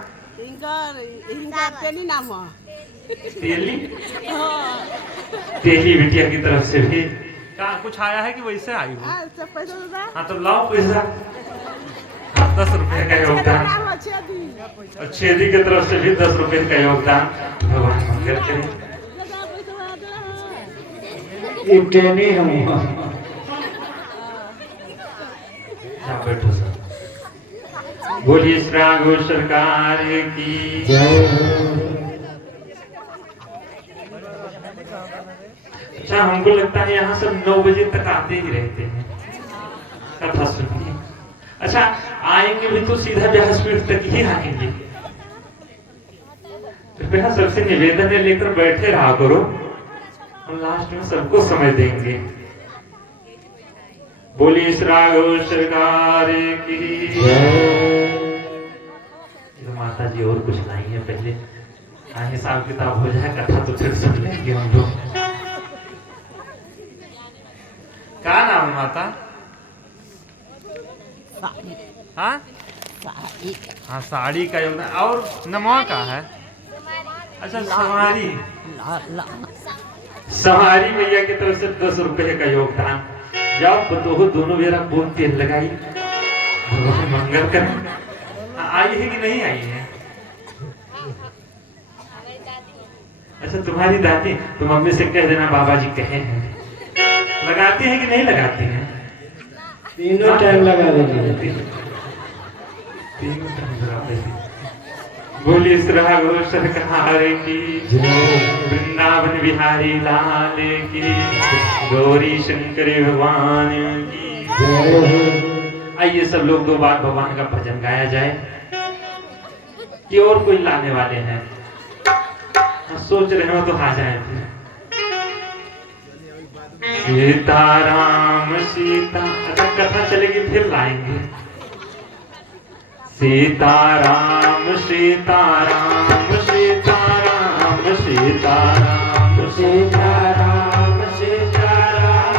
तेली नाम तेली? तेली बिटिया की तरफ से भी क्या कुछ आया है कि वैसे आई हो? हाँ तो लाओ पैसा। 10 रुपए का योगदान। और छेदी की तरफ से भी 10 रुपए का योगदान। भगवान मंगल करे। इतने हम बैठो सर। बोलिए श्री राघव सरकार की जय। अच्छा हमको लगता है यहाँ सब 9 बजे तक आते ही रहते हैं कथा सुनने। अच्छा आएंगे भी तो सीधा व्यासपीठ तक ही आएंगे। कृपया सबसे निवेदन है लेकर बैठे रहा करो, हम लास्ट में सबको समय देंगे। बोलिए श्री राघव सरकार की तो माता जी और कुछ लाई है, पहले हिसाब किताब हो जाए कथा तो फिर सुन लेंगे हम लोग। क्या नाम है माता? हाँ हाँ साड़ी का योगदान। और नमवा का है? अच्छा सवारी सवारी मैया की तरफ से 10 रुपए का योगदान। जाओ बतोहो दोनों मेरा बहुत तेल लगाई, भगवान मंगल करें। आई है कि नहीं आई है? अच्छा तुम्हारी दादी तो मम्मी से कह देना बाबा जी कहे हैं। लगाती है कि नहीं लगाती है? तीनों टाइम लगा देंगे। बोलिए श्री राघव सरकार की, वृंदावन बिहारी लाल की, गौरी शंकर भगवान की। आइए सब लोग दो बार भगवान का भजन गाया जाए कि और कोई लाने वाले हैं, सोच रहे हो तो आ जाए। सीताराम सीता, अच्छा कथा चलेगी फिर लाएंगे। सीताराम सीताराम सीताराम सीताराम सीताराम सीताराम सीताराम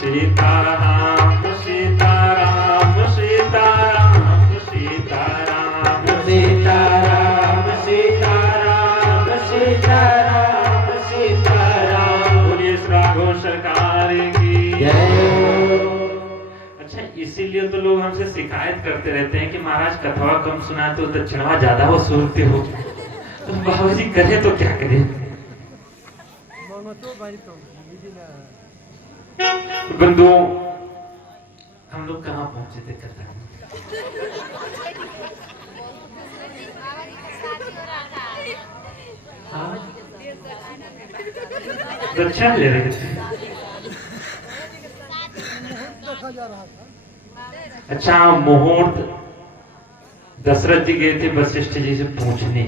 सीताराम सीताराम सीताराम सीताराम सीताराम सीताराम सीताराम सीताराम सीताराम। बोलिए राघव सरकार की जय। अच्छा, इसीलिए तो लोग हमसे शिकायत करते रहते हैं कि महाराज कथवा कम सुनाते हो, दक्षिणवा ज्यादा वसूलते हो। तो बाबा जी करें तो क्या करें? बंधुओं, हम लोग कहाँ पहुंचे थे कथा में? दक्षिण ले रहे थे। अच्छा, मुहूर्त दशरथ जी गए थे वशिष्ठ जी से पूछने।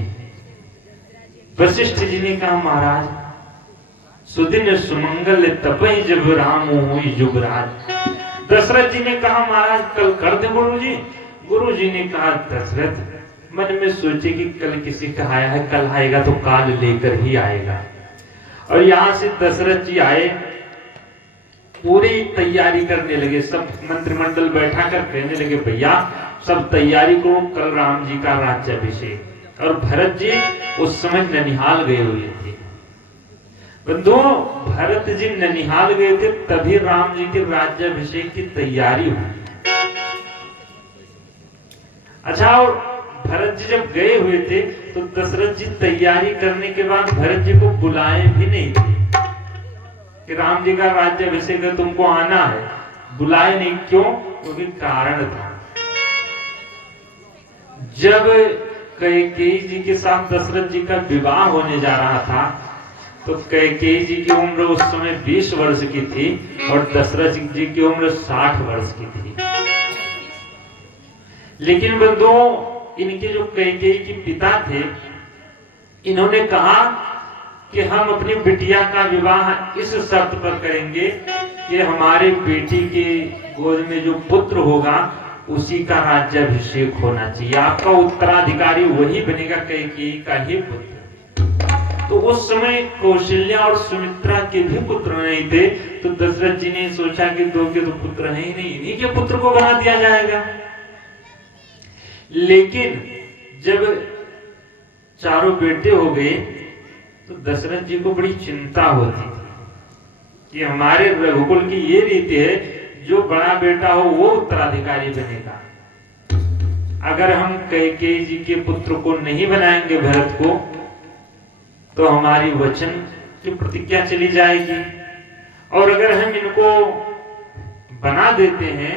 वशिष्ठ जी ने कहा महाराज सुदिन सुमंगल तपई जब राम हुई युगराज। दशरथ जी ने कहा महाराज कल कर दे गुरु जी। गुरु जी ने कहा दशरथ मन में सोचे कि कल किसी का आया है, कल आएगा तो काल लेकर ही आएगा। और यहाँ से दशरथ जी आए, पूरी तैयारी करने लगे, सब मंत्रिमंडल बैठा कर कहने लगे भैया सब तैयारी करो, कल राम जी का राज्याभिषेक। और भरत जी उस समय ननिहाल गए हुए थे। बंधुओं, भरत जी ननिहाल गए थे, तभी राम जी के राज्याभिषेक की तैयारी हुई। अच्छा, और भरत जी जब गए हुए थे तो दशरथ जी तैयारी करने के बाद भरत जी को बुलाए भी नहीं थे कि राम जी का राज्याभिषेक है, तुमको आना है। बुलाए नहीं, क्यों? क्योंकि कारण था। जब कैकेयी जी के साथ दशरथ जी का विवाह होने जा रहा था तो कैकेयी जी की उम्र उस समय 20 वर्ष की थी और दशरथ जी की उम्र 60 वर्ष की थी। लेकिन बंधुओं, इनके जो कैकेयी के पिता थे, इन्होंने कहा कि हम अपनी बिटिया का विवाह इस शर्त पर करेंगे कि हमारे बेटी के गोद में जो पुत्र होगा उसी का राज्याभिषेक होना चाहिए, आपका उत्तराधिकारी वही बनेगा, कैकेयी का ही पुत्र। तो उस समय कौशल्या और सुमित्रा के भी पुत्र नहीं थे, तो दशरथ जी ने सोचा कि दो के तो पुत्र है ही नहीं, इन्हीं के पुत्र को बना दिया जाएगा। लेकिन जब चारों बेटे हो गए तो दशरथ जी को बड़ी चिंता होती थी कि हमारे रघुकुल की ये रीति है, जो बड़ा बेटा हो वो उत्तराधिकारी बनेगा। अगर हम कैकेयी जी के पुत्र को नहीं बनाएंगे भरत को, तो हमारी वचन की प्रतिज्ञा चली जाएगी, और अगर हम इनको बना देते हैं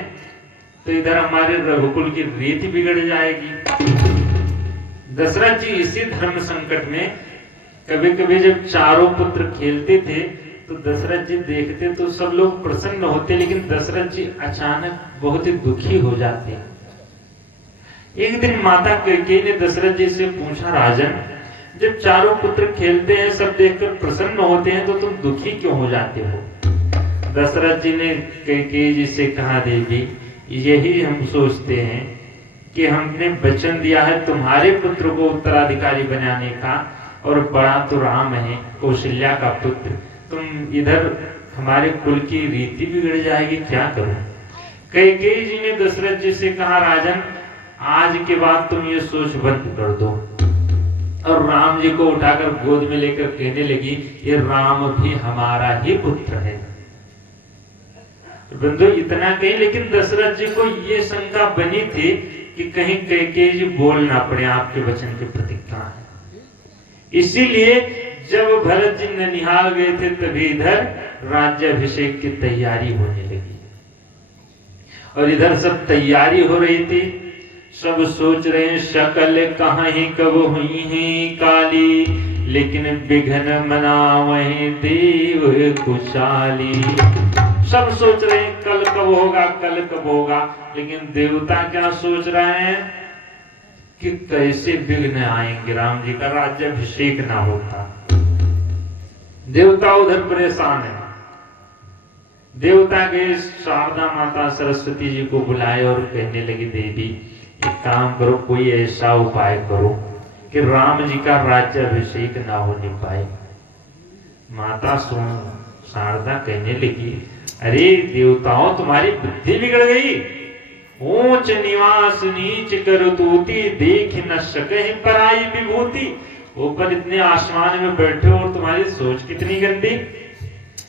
तो इधर हमारे रघुकुल की रीति बिगड़ जाएगी। दशरथ जी इसी धर्म संकट में कभी कभी जब चारों पुत्र खेलते थे तो दशरथ जी देखते तो सब लोग प्रसन्न होते, लेकिन दशरथ जी अचानक बहुत ही दुखी हो जाते। एक दिन माता कैकेयी ने दशरथ जी से पूछा, राजन जब चारों पुत्र खेलते हैं सब देखकर प्रसन्न होते हैं तो तुम दुखी क्यों हो जाते हो? दशरथ जी ने कैकेयी जी से कहा, देवी यही हम सोचते हैं कि हमने वचन दिया है तुम्हारे पुत्र को उत्तराधिकारी बनाने का, और बड़ा तो राम है कौशल्या का पुत्र, तुम इधर हमारे कुल की रीति बिगड़ जाएगी, क्या करूं? कैकेयी जी ने दशरथ जी से कहा, राजन आज के बाद तुम ये सोच बंद कर दो। और राम जी को उठाकर गोद में लेकर कहने लगी, ये राम भी हमारा ही पुत्र है। बंधु इतना कही, लेकिन दशरथ जी को ये शंका बनी थी कि कहीं कैकेयी जी बोल ना पड़े आपके वचन के प्रतिज्ञा है। इसीलिए जब भरत जी ननिहाल गए थे तभी इधर राज्याभिषेक की तैयारी होने लगी, और इधर सब तैयारी हो रही थी। सब सोच रहे हैं शकल कहाँ ही कब हुई है काली, लेकिन विघ्न मना वही देव कुशाली। सब सोच रहे हैं कल कब होगा, कल कब होगा, लेकिन देवता क्या सोच रहे हैं कि कैसे विघ्न आएंगे, राम जी का राज्याभिषेक ना होता। देवता उधर परेशान है। देवता गए शारदा माता सरस्वती जी को बुलाए और कहने लगे, देवी एक काम करो, कोई ऐसा उपाय करो कि राम जी का राज्याभिषेक ना होने पाए। माता सुन शारदा कहने लगी, अरे देवताओं तुम्हारी बुद्धि बिगड़ गई। ऊंच निवास नीच कर तूती, देख न सके पराई विभूति। ऊपर इतने आसमान में बैठे हो और तुम्हारी सोच कितनी गंदी।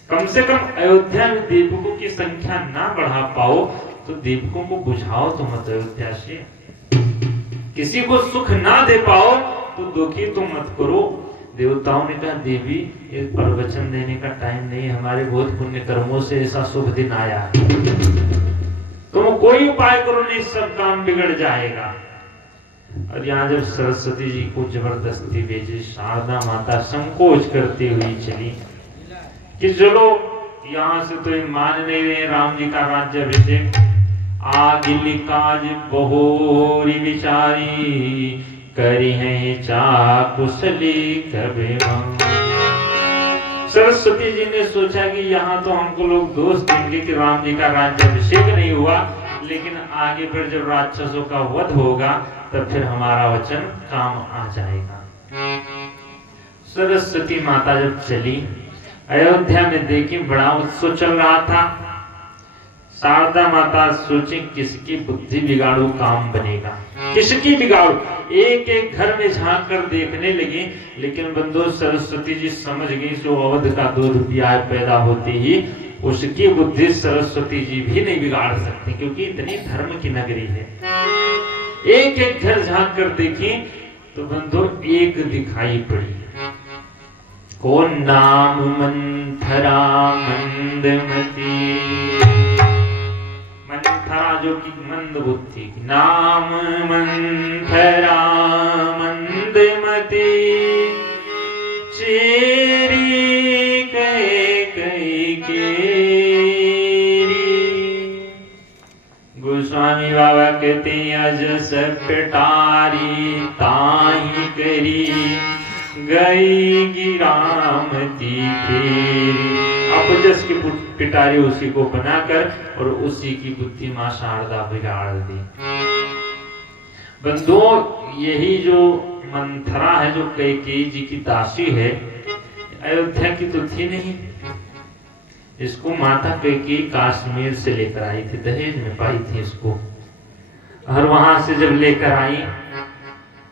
कम से कम अयोध्या में दीपकों की संख्या ना बढ़ा पाओ तो दीपकों को बुझाओ तो मत अयोध्या से। किसी को सुख ना दे पाओ तो दुखी तो मत करो। देवताओं ने कहा, देवी ये प्रवचन देने का टाइम नहीं, हमारे बहुत पुण्य कर्मों से ऐसा शुभ दिन आया है, तुम कोई उपाय करो, नहीं सब काम बिगड़ जाएगा। और यहाँ जब सरस्वती जी को जबरदस्ती भेजी, शारदा माता संकोच करती हुई चली कि चलो यहाँ से तो मान नहीं रहे राम जी का राज्याभिषेक। आगिल काज बहोरी विचारी, करी है चाकुशली कभी। सरस्वती जी ने सोचा कि यहाँ तो हमको लोग दोष देंगे कि राम जी का राज्याभिषेक नहीं हुआ, लेकिन आगे फिर जब राक्षसों का वध होगा तब फिर हमारा वचन काम आ जाएगा। सरस्वती माता जब चली, अयोध्या में देखी बड़ा उत्सव चल रहा था। शारदा माता सोची किसकी बुद्धि बिगाड़ू काम बनेगा, किसकी बिगाड़ू। एक एक घर में झांक कर देखने लगी, लेकिन बंधु सरस्वती जी समझ गई जो अवध का दूध पिया पैदा होती ही उसकी बुद्धि सरस्वती जी भी नहीं बिगाड़ सकती, क्योंकि इतनी धर्म की नगरी है। एक एक घर झांक कर देखी तो बंधु एक दिखाई पड़ी, कौन नाम मंथरा मंदमती। मंथरा जो कि मंद बुद्धि, नाम मंथरा मंदमती, चेरी कई कई केरी। गोस्वामी बाबा कहते अजस पिटारी ताही करी, गई गिरामती फेरी। अपजस की पिटारी उसी को बनाकर और उसी की बुद्धि मां शारदा बिगाड़ दी। बंधुओं, यही जो मंथरा है, जो कैकेयी जी की दासी है, अयोध्या की तो थी नहीं। इसको माता कैकेयी कश्मीर से लेकर आई थी, दहेज में पाई थी इसको। और वहां से जब लेकर आई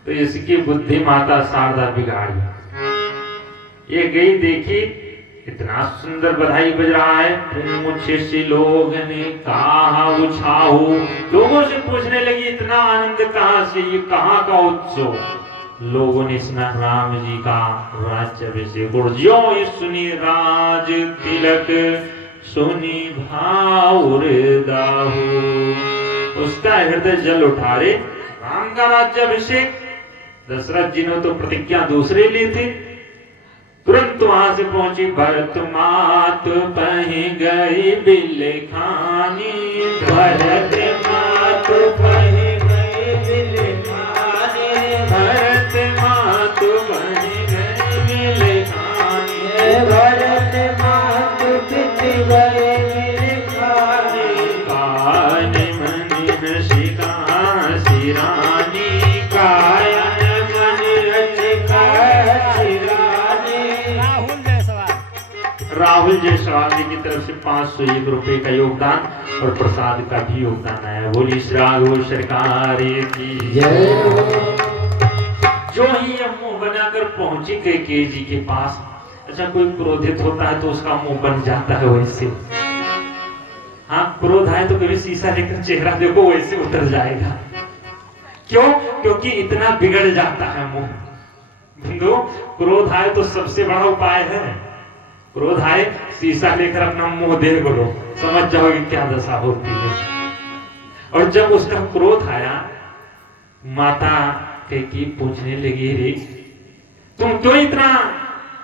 तो इसकी बुद्धि माता शारदा बिगाड़ी। ये गई देखी इतना सुंदर बधाई बज रहा है, पूछे से लोग ने कहा उछाऊ। लोगों से पूछने लगी इतना आनंद कहां से, ये कहां का उत्सव। लोगों ने सुना राम जी का राज्याभिषेक, और ज्यों सुनी राज तिलक सुनी भाउर दाहू। उसका हृदय जल उठा रे, राम का राज्याभिषेक। दशरथ जी ने तो प्रतिज्ञा दूसरे ली थी। तुरंत वहां से पहुंची भरत मात पही गई बिलेखानी। भरत मात पही गई बिलेखानी, भरत मात पही गई बिलेखानी, भरत मात पिति गई बिलेखानी। कान मन हसिका सिरानी, कायन मन रचिका सिरानी। राहुल जायसवाल जी की तरफ से 501 रुपए का योगदान और प्रसाद का भी योगदान आया। बोली श्री राघव सरकार की जय। जो ही यह मुंह बनाकर पहुंची कैकेयी जी के पास। अच्छा, कोई क्रोधित होता है तो उसका मुंह बन जाता है वैसे। हाँ, क्रोध आए तो कभी शीशा लेकर चेहरा देखो, वैसे उतर जाएगा। क्यों? क्योंकि इतना बिगड़ जाता है मुंह। बंधु, क्रोध आए तो सबसे बड़ा उपाय है, क्रोध आए शीशा लेकर अपना मुंह देख लो, समझ जाओगे क्या दशा होती है। और जब उसका क्रोध आया, माता कैकेयी पूछने लगी, रे तुम क्यों इतना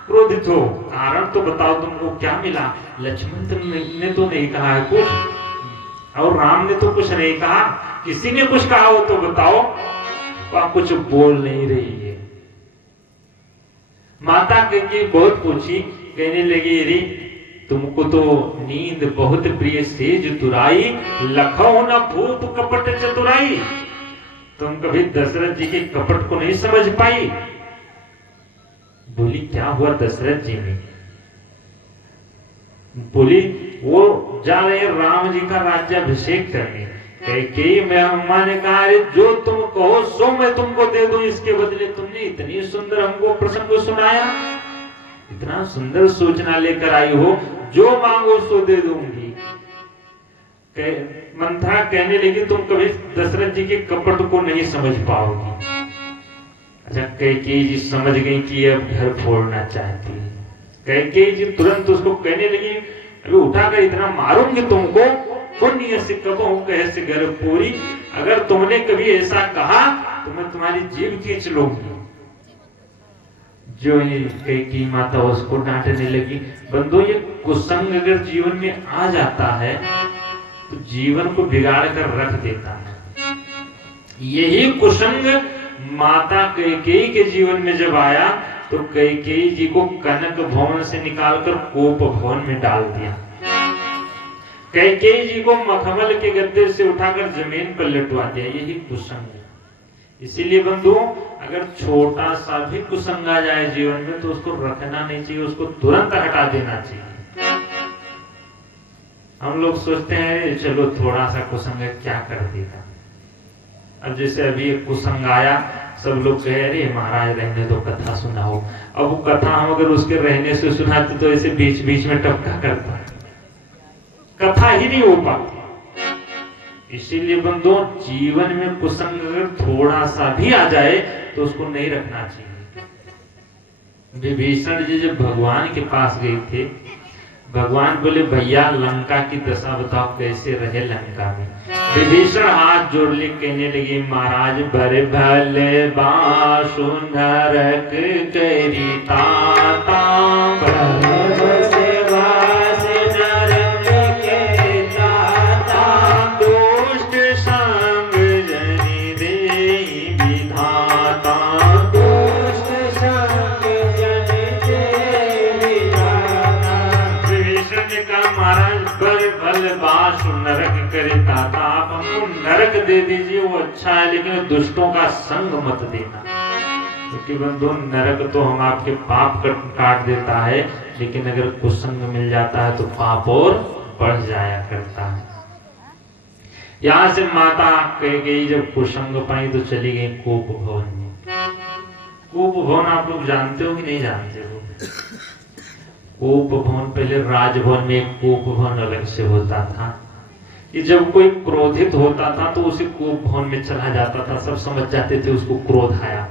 क्रोधित हो? कारण तो बताओ, तुमको क्या मिला? लक्ष्मण ने तो नहीं कहा है कुछ, और राम ने तो कुछ नहीं कहा, किसी ने कुछ कहा हो तो बताओ। वह कुछ बोल नहीं रही है। माता कैकेयी बहुत पूछी, कहने लगी, अरे तुमको तो नींद बहुत प्रिय सेज तुराई, लखो न भूप कपट चतुराई। तुम कभी दशरथ जी के कपट को नहीं समझ पाई। बोली, क्या हुआ दशरथ जी में? बोली, वो जा रहे राम जी का राज्याभिषेक करने। कैकेयी में अम्मा ने कहा, अरे जो तुम कहो सो मैं तुमको दे दूं, इसके बदले तुमने इतनी सुंदर हमको प्रसंग सुनाया, इतना सुंदर सूचना लेकर आई हो, जो मांगो सो दे दूंगी। मंथरा कहने लगी, तुम कभी दशरथ जी के कपट को नहीं समझ पाओगी। अच्छा, कैकेयी जी समझ गई कि अब घर फोड़ना चाहती है। कैकेयी जी तुरंत उसको कहने लगी, अभी उठाकर इतना मारूंगी तुमको, पुण्य से कबहू कहे से घर पूरी। अगर तुमने कभी ऐसा कहा तो मैं तुम्हारी जीभ खींच लूंगी। जो ये कैकेयी माता उसको डांटने लगी। बंधु, ये कुसंग अगर जीवन में आ जाता है तो जीवन को बिगाड़ कर रख देता है। यही कुसंग माता कैकेयी के जीवन में जब आया तो कैकेयी जी को कनक भवन से निकालकर कोप भवन में डाल दिया। कैकेयी जी को मखमल के गद्दे से उठाकर जमीन पर लटवा दिया। यही कुसंग। इसीलिए बंधु, अगर छोटा सा भी कुसंग आ जाए जीवन में तो उसको रखना नहीं चाहिए, उसको तुरंत हटा देना चाहिए। हम लोग सोचते हैं चलो थोड़ा सा कुसंग क्या कर देगा। अब जैसे अभी एक कुसंग आया, सब लोग कहे, अरे महाराज रहने दो, कथा सुनाओ। अब वो कथा हम अगर उसके रहने से सुनाते तो ऐसे बीच बीच में टपका करता है, कथा ही नहीं हो पाती। इसीलिए बंधु, जीवन में कुसंग अगर थोड़ा सा भी आ जाए तो उसको नहीं रखना चाहिए। विभीषण जी जब भगवान के पास गए थे, भगवान बोले, भैया लंका की दशा बताओ, कैसे रहे लंका में। विभीषण हाथ जोड़ ले कहने लगे, महाराज बर भले बासु नरक करी ताता, नरक करे ताता, आप हमको नरक दे दीजिए, वो अच्छा है, लेकिन दुष्टों का संग मत देना। क्योंकि बंधु, नरक तो हम आपके पाप काट देता है, लेकिन अगर कुसंग मिल जाता है तो पाप और बढ़ जाया करता है। यहाँ से माता कह गई, जब कुसंग पाई तो चली गई कोप भवन में। कोप भवन आप लोग जानते हो कि नहीं जानते हो? कोप भवन, पहले राजभवन में एक कोप भवन अलग से होता था कि जब कोई क्रोधित होता था तो उसे कोप भवन में चला जाता था, सब समझ जाते थे उसको क्रोध आया।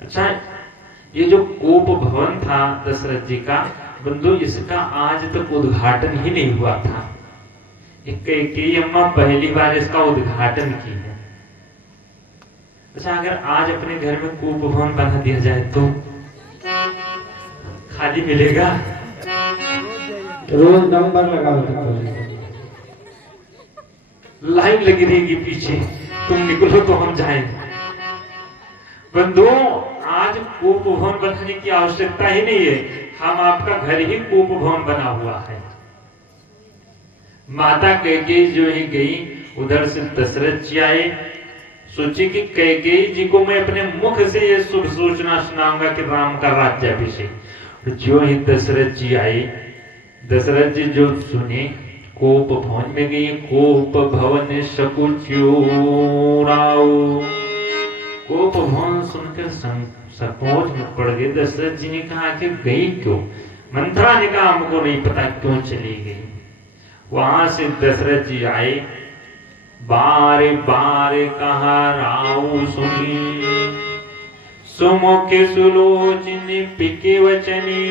अच्छा, ये जो कोप भवन था दशरथ जी का, बंधु, इसका आज तक उद्घाटन ही नहीं हुआ था। कैकेयी अम्मा पहली बार इसका उद्घाटन की है। अच्छा, अगर आज अपने घर में कोप भवन बना दिया जाए तो खाली मिलेगा? रोज नंबर लगाओ, लाइन लगी रहेगी पीछे, तुम निकलो तो हम जाएंगे। बंधु, आज कोप भवन बनाने की आवश्यकता ही नहीं है, हम आपका घर ही कोप भवन बना हुआ है। माता कैकेयी जो ही गई, उधर से दशरथ जी आए। सोची कि कैकेयी जी को मैं अपने मुख से ये शुभ सूचना सुनाऊंगा कि राम का राज्याभिषेक। जो ही दशरथ जी आए, दशरथ जी जो सुने, कोप भवन में गई। कोप भवन सकुचूराऊ, कोप भवन सुनकर संकोच में पड़ गए। दशरथ जी ने कहा कि गई क्यों? मंथरा ने कहा, हमको नहीं पता क्यों चली गई। वहां से दशरथ जी आए, बारे बारे कहा राऊ सुनी, सुमुखे सुलोचनी पिके वचनी।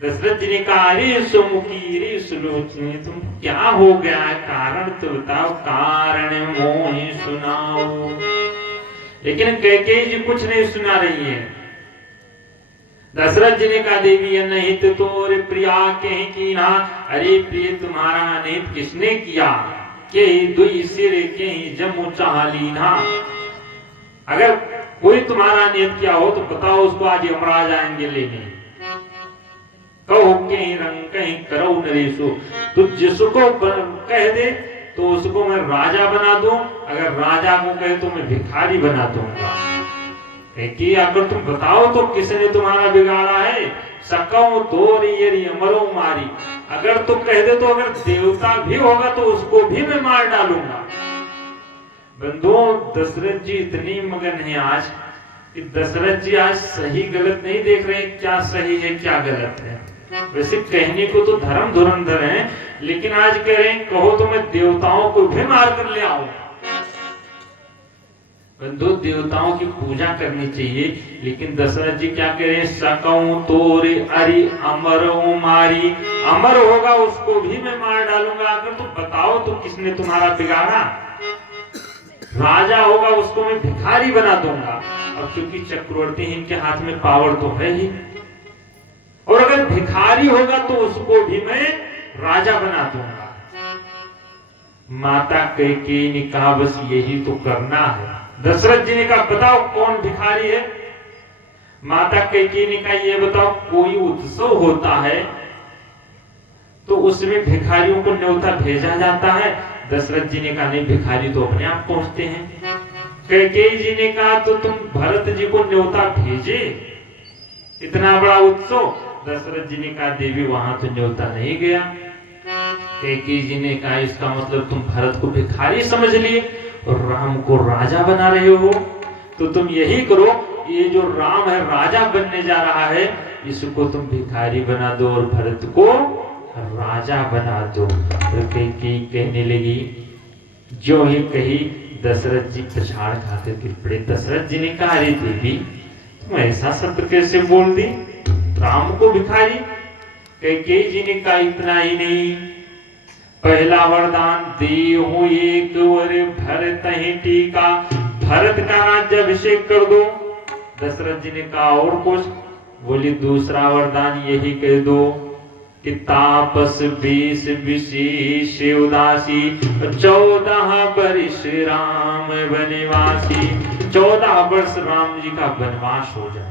दशरथ जी ने कहा, अरे सुमुखी, रे सुलोचनी, तुम क्या हो गया? कारण तो बताओ, कारण मोहि सुनाओ। लेकिन कैकेयी जी कुछ नहीं सुना रही है। दशरथ जी ने कहा देवी अनहित तोर प्रिया कहीं कीना, अरे प्रिय तुम्हारा अनहित किसने किया, के दुई सिर के जमु चाह लीना। अगर कोई तुम्हारा अनहित किया हो तो बताओ, उसको आज यमराज आएंगे लेने। कहो कहीं रंग कहीं करो नरेशो, तो जिसको कह दे तो उसको मैं राजा बना दूं, अगर राजा को कहे तो मैं भिखारी बना दूंगा। कि अगर तुम बताओ तो किसने तुम्हारा बिगाड़ा है, सकऊं तो ये अमरो मारी। अगर तुम कह दे तो अगर देवता भी होगा तो उसको भी मैं मार डालूंगा। बंधुओं, दशरथ जी इतनी मगन है आज कि दशरथ जी आज सही गलत नहीं देख रहे, क्या सही है क्या गलत है। वैसे कहने को तो धर्म धुरंधर है, लेकिन आज कह रहे हैं कहो तो मैं देवताओं को भी मार कर ले आऊं। बंधु, देवताओं की पूजा करनी चाहिए, लेकिन दशरथ जी क्या कह रहे हैं, सकऊं तोरे अरि अमरो मारी। अमर होगा उसको भी मैं मार डालूंगा। अगर तुम बताओ तो किसने तुम्हारा बिगाड़ा। राजा होगा उसको मैं भिखारी बना दूंगा। अब क्योंकि चक्रवर्ती इनके हाथ में पावर तो है ही, और अगर भिखारी होगा तो उसको भी मैं राजा बना दूंगा। माता कैकेयी ने कहा बस यही तो करना है। दशरथ जी ने कहा बताओ कौन भिखारी है। माता कैकेयी ने कहा ये बताओ, कोई उत्सव होता है तो उसमें भिखारियों को न्योता भेजा जाता है। दशरथ जी ने कहा नहीं, भिखारी तो अपने आप पहुंचते हैं। कैकेयी जी ने कहा तो तुम भरत जी को न्योता भेजे, इतना बड़ा उत्सव। दशरथ जी ने कहा देवी वहां तो न्योता नहीं गया। कैकेयी जी ने कहा इसका मतलब तुम भरत को भिखारी समझ लिए और राम को राजा बना रहे हो। तो तुम यही करो, ये जो राम है राजा बनने जा रहा है, इसको तुम भिखारी बना दो और भरत को राजा बना दो। तो कैकेयी कहने लगी, जो ही कही दशरथ जी पछाड़ खाते गिर पड़े। दशरथ जी ने कहा अरे देवी तुम ऐसा शब्द कैसे बोल दी, राम को भिखारी। कैकेयी जी ने कहा इतना ही नहीं, पहला वरदान देहूं एक वर भरत ही टीका, भरत का राज्याभिषेक कर दो। दशरथ जी ने कहा और कुछ, बोली दूसरा वरदान यही कह दो कि तापस 20 विशेष उदासी, 14 वर्ष राम वनवासी। 14 वर्ष राम जी का वनवास हो जाए।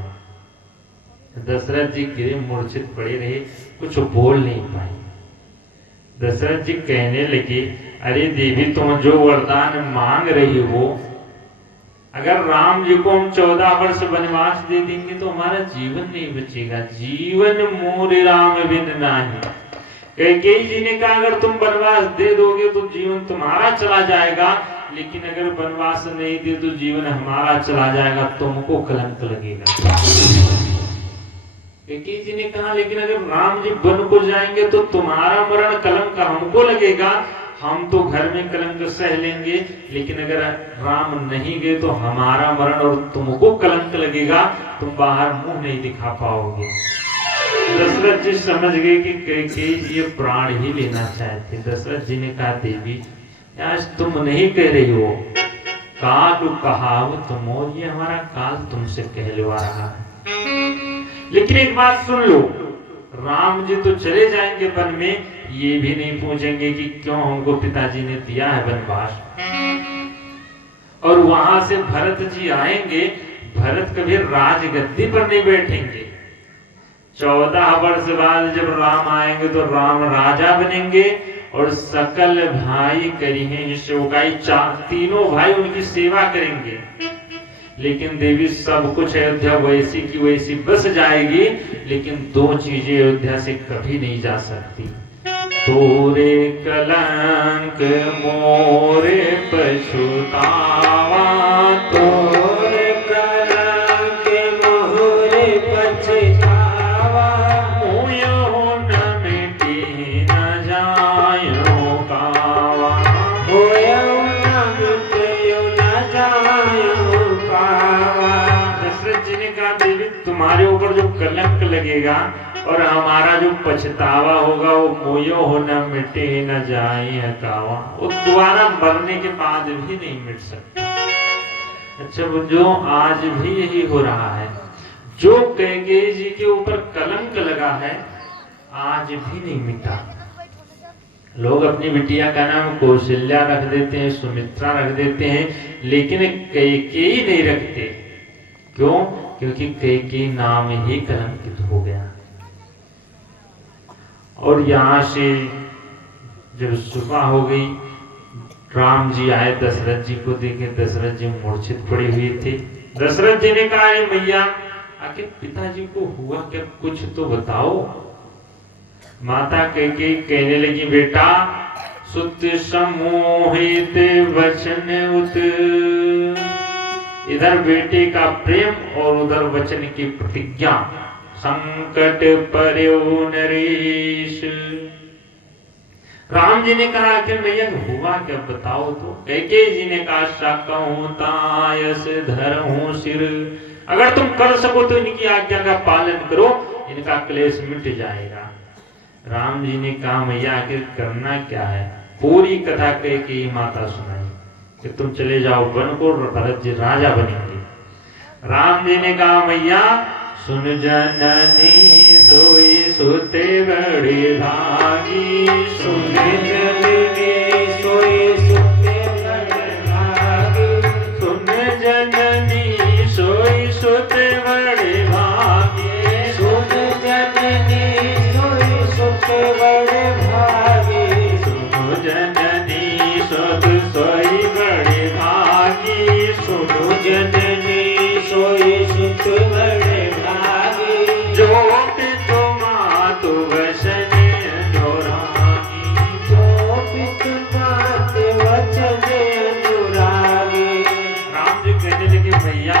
दशरथ जी गिरे मूर्छित पड़े रहे, कुछ बोल नहीं पाए। दशरथ जी कहने लगे अरे देवी तुम जो वरदान मांग रही हो, अगर राम जी को हम 14 वर्ष वनवास दे देंगे तो हमारा जीवन नहीं बचेगा। जीवन मोर राम बिन नाही। कैकेयी जी ने कहा अगर तुम वनवास दे दोगे तो जीवन तुम्हारा चला जाएगा, लेकिन अगर वनवास नहीं दे तो जीवन हमारा चला जाएगा, तुमको कलंक लगेगा। कैकेयी जी ने कहा लेकिन अगर राम जी वन को जाएंगे तो तुम्हारा मरण कलंक हमको लगेगा, हम तो घर में कलंक सह लेंगे, लेकिन अगर राम नहीं गए तो हमारा मरण और तुमको कलंक लगेगा, तुम बाहर मुंह नहीं दिखा पाओगे। दशरथ जी समझ गए कि कैकेयी जी ये प्राण ही लेना चाहते। दशरथ जी ने कहा देवी आज तुम नहीं कह रही हो, काल कहावत मोर, ये हमारा काल तुमसे कहलवा रहा है। लेकिन एक बात सुन लो, राम जी तो चले जाएंगे वन में, ये भी नहीं पूछेंगे कि क्यों हमको पिताजी ने दिया है वनवास। और वहां से भरत जी आएंगे, भरत कभी राजगद्दी पर नहीं बैठेंगे। 14 वर्ष बाद जब राम आएंगे तो राम राजा बनेंगे और सकल भाई करेंगे सेवकाई, तीनों भाई उनकी सेवा करेंगे। लेकिन देवी सब कुछ अयोध्या वैसी की वैसी बस जाएगी, लेकिन 2 चीजें अयोध्या से कभी नहीं जा सकती। तोरे कलंक मोरे पछुतावा, तोरे कलंक मोरे पछुतावा, मोयो न मिटे न जायो कावा, मोयो न मिटे न जायो कावा। दशरथ जी ने कहा देवी तुम्हारे ऊपर जो कलंक लगेगा और हमारा जो पछतावा होगा वो मोयो हो न मिटे न जाए कावा, वो दोबारा मरने के बाद भी नहीं मिट सकता। अच्छा जो आज भी यही हो रहा है, जो कैकेयी जी के ऊपर कलंक लगा है आज भी नहीं मिटा। लोग अपनी बिटिया का नाम कौशल्या रख देते हैं, सुमित्रा रख देते हैं, लेकिन कैकेयी नहीं रखते। क्यों? क्योंकि कैकेयी नाम ही कलंकित हो गया। और यहाँ से जब सुबह हो गई, राम जी आए, दशरथ जी को देखे, दशरथ जी मूर्छित पड़े हुए थे। दशरथ जी ने कहा, मैया आखिर पिताजी को हुआ क्या, कुछ तो बताओ। माता कैकेयी कहने लगी, बेटा सुत समोहित वचन उत। इधर बेटे का प्रेम और उधर वचन की प्रतिज्ञा। संकट पर्यो नरेश। राम जी ने कहा, आखिर भैया हुआ क्या बताओ तो। कैकेयी जी ने कहा, सकहूं तायस धरहूं सिर। अगर तुम कर सको तो इनकी आज्ञा का पालन करो, इनका क्लेश मिट जाएगा। राम जी ने कहा, भैया आखिर करना क्या है। पूरी कथा कैकेयी माता सुनाई कि तुम चले जाओ वन को, भरत जी राजा बनेंगे। राम जी ने कहा, भैया सुन जननी सोई सुते बड़े भागी। सुन जननी सोई सुते बड़े भागी। सुन जननी सोई सुते बड़े भागी। सुन जननी सोई सुते बड़े भागी। सुन जननी सुत सोई बड़े भागी। सुन जननी सोई सुत बड़े जो पितु मातु वचन अनुरागी। जो पितु मातु वचन अनुरागी। राम जी कहने लगे, भैया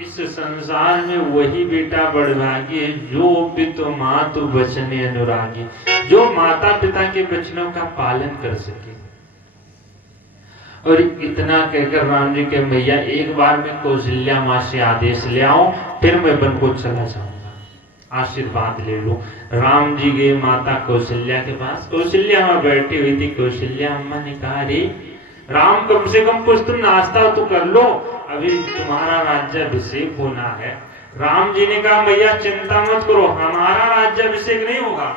इस संसार में वही बेटा बड़भागी है जो पितु मातु वचन अनुरागी, जो माता पिता के वचनों का पालन कर सके। और इतना कहकर राम जी के, भैया एक बार मैं कौशल्या माँ से आदेश ले आऊं, फिर मैं वन को चला जाऊंगा, आशीर्वाद ले लो। राम जी गए माता कौशल्या के पास। कौशल्या माँ बैठी हुई थी। कौशल्या अम्मा ने कहा, रे राम कम से कम कुछ तुम नाश्ता तो कर लो, अभी तुम्हारा राज्याभिषेक होना है। राम जी ने कहा, भैया चिंता मत करो, हमारा राज्याभिषेक नहीं होगा।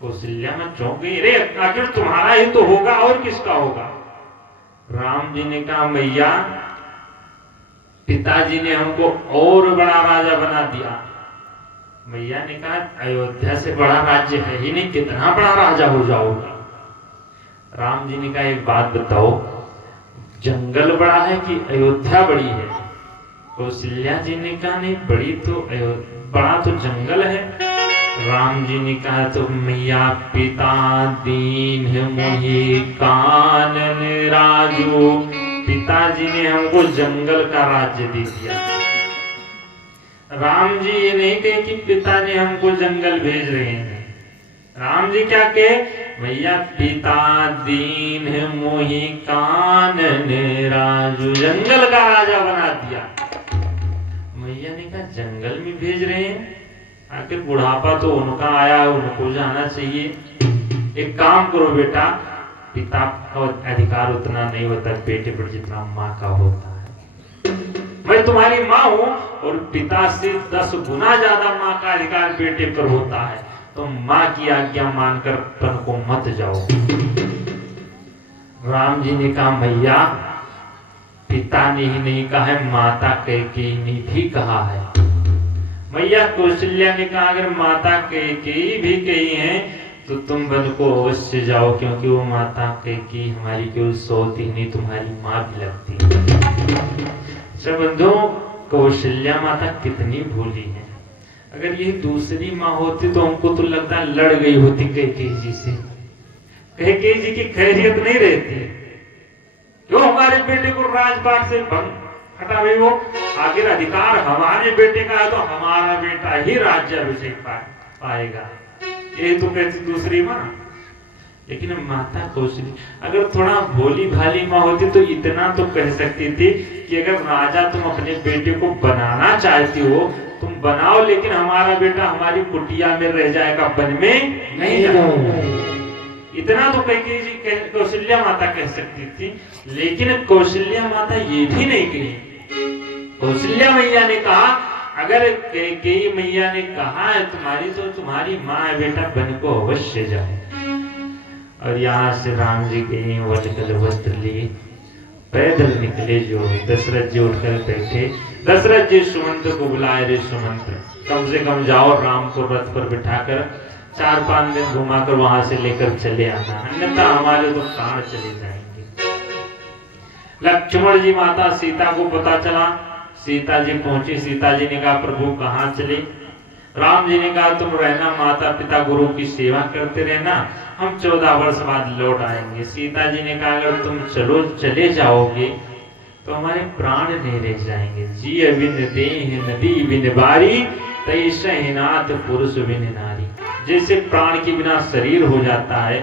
कौशल्या माँ चौंक गई, रे आखिर तुम्हारा ही तो होगा, और किसका होगा। राम जी ने कहा, भैया पिताजी ने हमको और बड़ा राजा बना दिया। मैया ने कहा, अयोध्या से बड़ा राज्य है ही नहीं, कितना बड़ा राजा हो जाओगे। राम जी ने कहा, एक बात बताओ, जंगल बड़ा है कि अयोध्या बड़ी है। कौशल्या जी ने कहा, नहीं बड़ी तो बड़ा तो जंगल है। राम जी ने कहा, तो मैया पिता दीन मोहि कानन राजू। पिताजी ने हमको जंगल का राज्य दे दिया। राम जी ये नहीं कहे कि पिता ने हमको जंगल भेज रहे हैं। राम जी क्या कहे, भैया पिता दीन मोहि कानन राजू, जंगल का राजा बना दिया। मैया ने कहा, जंगल में भेज रहे हैं, आखिर बुढ़ापा तो उनका आया, उनको जाना चाहिए। एक काम करो बेटा, पिता का अधिकार उतना नहीं होता बेटे पर जितना माँ का होता है। मैं तुम्हारी माँ हूँ और पिता से 10 गुना ज्यादा माँ का अधिकार बेटे पर होता है, तो माँ की आज्ञा मानकर तन को मत जाओ। राम जी ने कहा, भैया पिता ने ही नहीं कहा है, माता कैकेयी ने भी कहा है। मैया कौशल्या ने कहा, अगर माता कैकेयी भी कही है तो तुम वन को अवश्य जाओ, क्योंकि वो माता कैकेयी हमारी केवल सौतेली तुम्हारी माँ भी लगती है। सब बंधुओं, कौशल्या माता कितनी भोली है। अगर ये दूसरी माँ होती तो हमको तो लगता है लड़ गई होती कैकेयी जी से। कैकेयी जी की खैरियत नहीं रहती, क्यों हमारे बेटे को राजपाट से हटा गई। वो आखिर अधिकार हमारे बेटे का है तो हमारा बेटा ही राज्याभिषेक पाएगा, ये तो कहती दूसरी माँ। लेकिन माता कौशल्या अगर थोड़ा भोली भाली माँ होती तो इतना तो कह सकती थी कि अगर राजा तुम अपने बेटे को बनाना चाहती हो तुम बनाओ, लेकिन हमारा बेटा हमारी कुटिया में रह जाएगा, वन में नहीं जाएगा। इतना तो कैकेयी जी कौशल्या माता कह सकती थी, लेकिन कौशल्या माता ये भी नहीं कही कौशल्या मैया ने कहा अगर कैकेयी मैया ने कहा है तुम्हारी तो तुम्हारी माँ है बेटा बन को अवश्य जाए। और यहाँ से राम जी के वलकल वस्त्र लिए पैदल निकले जो दशरथ जी उठकर बैठे। दशरथ जी सुमंत को बुलाए, रे सुमंत कम से कम जाओ राम को रथ पर बिठाकर 4-5 दिन घुमाकर वहां से लेकर चले आना, अन्यथा हमारे तो प्राण चले जाएंगे। लक्ष्मण जी माता सीता को पता चला, सीता जी पहुंची। सीता जी ने कहा प्रभु कहाँ चले? राम जी ने कहा तुम रहना, माता पिता गुरु की सेवा करते रहना, हम 14 वर्ष बाद लौट आएंगे। सीता जी ने कहा अगर तुम चले जाओगे तो हमारे प्राण नहीं रह जाएंगे। जी बिन देह नदी बिन बारी, तैसे नाथ पुरुष बिन नारी। जैसे प्राण के बिना शरीर हो जाता है,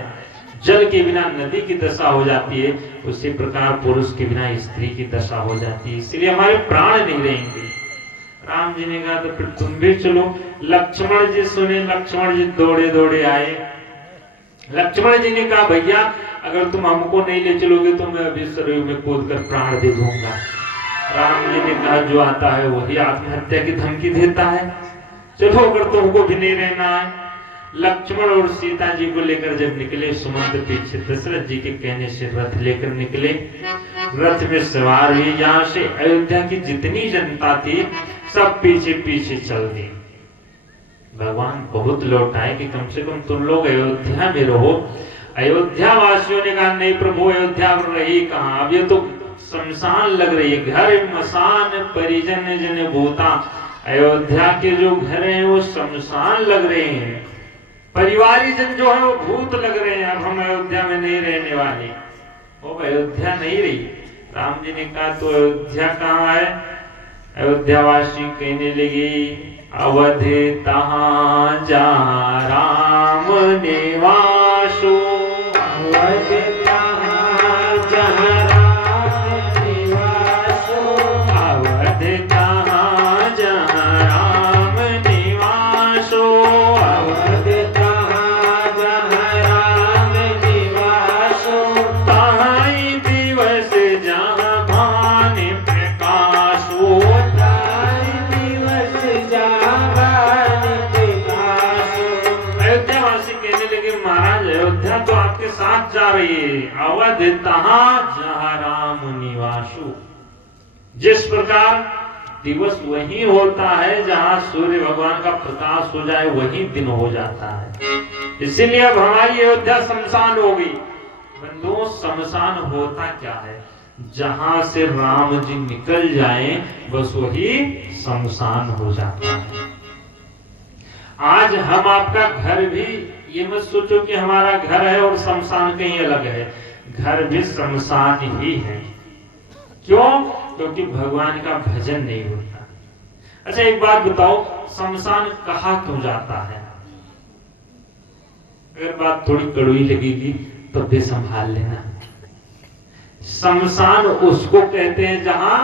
जल के बिना नदी की दशा हो जाती है, उसी प्रकार पुरुष के बिना स्त्री की दशा हो जाती है, इसलिए हमारे प्राण नहीं रहेंगे। राम जी ने कहा तो फिर तुम भी चलो। लक्ष्मण जी सुने, लक्ष्मण जी दौड़े दौड़े आए। लक्ष्मण जी ने कहा भैया अगर तुम हमको नहीं ले चलोगे तो मैं अभी सरयू में कूदकर प्राण दे दूंगा। राम जी ने कहा जो आता है वही आत्महत्या की धमकी देता है, चलो अगर तुमको भी नहीं रहना है। लक्ष्मण और सीता जी को लेकर जब निकले, सुमंत पीछे दशरथ जी के कहने से रथ लेकर निकले। रथ में सवार हुए, यहाँ से अयोध्या की जितनी जनता थी सब पीछे पीछे चल दी। भगवान बहुत लौट आए कि कम से कम तुम लोग अयोध्या में रहो। अयोध्या वासियों ने कहा नहीं प्रभु अयोध्या रही कहाँ, अब ये तो शमशान लग रही है, घर मसान परिजन जन भूता। अयोध्या के जो घर हैं वो शमशान लग रहे हैं, परिवारी जन जो है वो भूत लग रहे हैं, अब हम अयोध्या में नहीं रहने वाले। वो अयोध्या नहीं रही। राम जी ने कहा तो अयोध्या कहाँ है? अयोध्यावासी कहने लगे अवध तहाँ जहाँ राम निवासो, अवध तहाँ जहाँ राम निवासो, अवध तहाँ जहाँ राम निवासो, अवध तहाँ जहाँ राम निवासो, तहाँ ही दिवस जहाँ भान प्रकाशो, अयोध्या तो आपके साथ जा रही है। अवध तहाँ जहाँ राम निवासु। जिस प्रकार दिवस वही होता है जहाँ सूर्य भगवान का प्रकाश हो जाए वही दिन हो जाता है, इसीलिए अब हमारी अयोध्या शमशान हो गई। बंधुओं शमशान होता क्या है? जहाँ से राम जी निकल जाएं बस वही शमशान हो जाता है। आज हम आपका घर भी ये मत सोचो कि हमारा घर है और शमशान कहीं अलग है, घर भी शमशान ही है। क्यों? क्योंकि भगवान का भजन नहीं होता। अच्छा एक बात बताओ, शमशान कहा क्यों जाता है? अगर बात थोड़ी कड़वी लगेगी तो भी संभाल लेना। शमशान उसको कहते हैं जहां,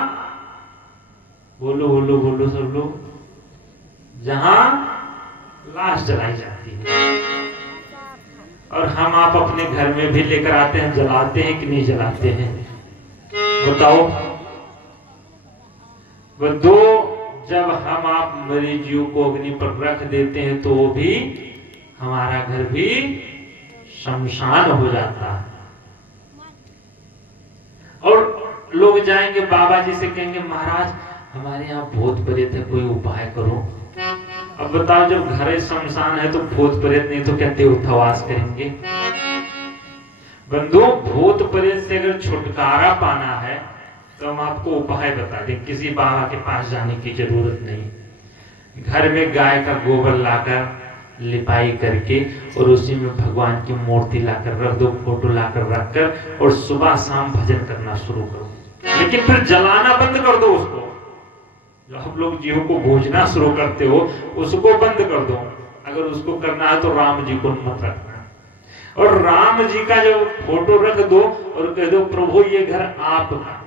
बोलो बोलो बोलो सब लोग, जहां लाश जलाई जाती है। और हम आप अपने घर में भी लेकर आते हैं, जलाते हैं कि नहीं जलाते हैं? बताओ। वो दो जब हम आप मरे जीव को अग्नि पर रख देते हैं तो वो भी हमारा घर भी शमशान हो जाता है। और लोग जाएंगे बाबा जी से कहेंगे महाराज हमारे यहाँ भूत प्रेत है, कोई उपाय करो। अब बताओ जब घर शमशान है तो भूत प्रेत नहीं तो क्या देवता वास करेंगे? बंधु भूत प्रेत से अगर छुटकारा पाना है तो हम आपको उपाय बता दें, किसी बाबा के पास जाने की जरूरत नहीं। घर में गाय का गोबर लाकर लिपाई करके और उसी में भगवान की मूर्ति लाकर रख दो, फोटो लाकर रखकर, और सुबह शाम भजन करना शुरू करो। लेकिन फिर जलाना बंद कर दो उसको। जो आप लोग जीव को भोजना शुरू करते हो उसको बंद कर दो। अगर उसको करना है तो राम जी को मत रखना। और राम जी का जो फोटो रख दो और कह दो प्रभु ये घर आपका,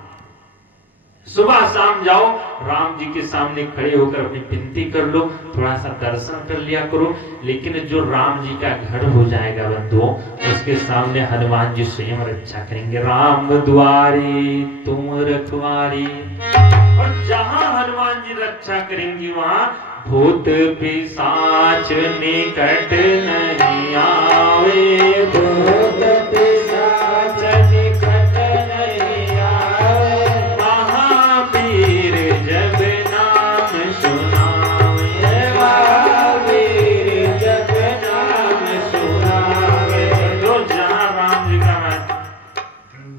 सुबह शाम जाओ, राम जी के सामने खड़े होकर अपनी विनती कर लो, थोड़ा सा दर्शन कर लिया करो। लेकिन जो राम जी का घर हो जाएगा बंधुओं, उसके सामने हनुमान जी स्वयं रक्षा करेंगे। राम दुआरी तुम रखवारी। और जहां हनुमान जी रक्षा करेंगी वहां भूत पिशाच निकट नहीं आवे। भूत पिशाच निकट नहीं आवे। महावीर जब नाम सुनावे। महावीर जब नाम सुनावे। तो जहाँ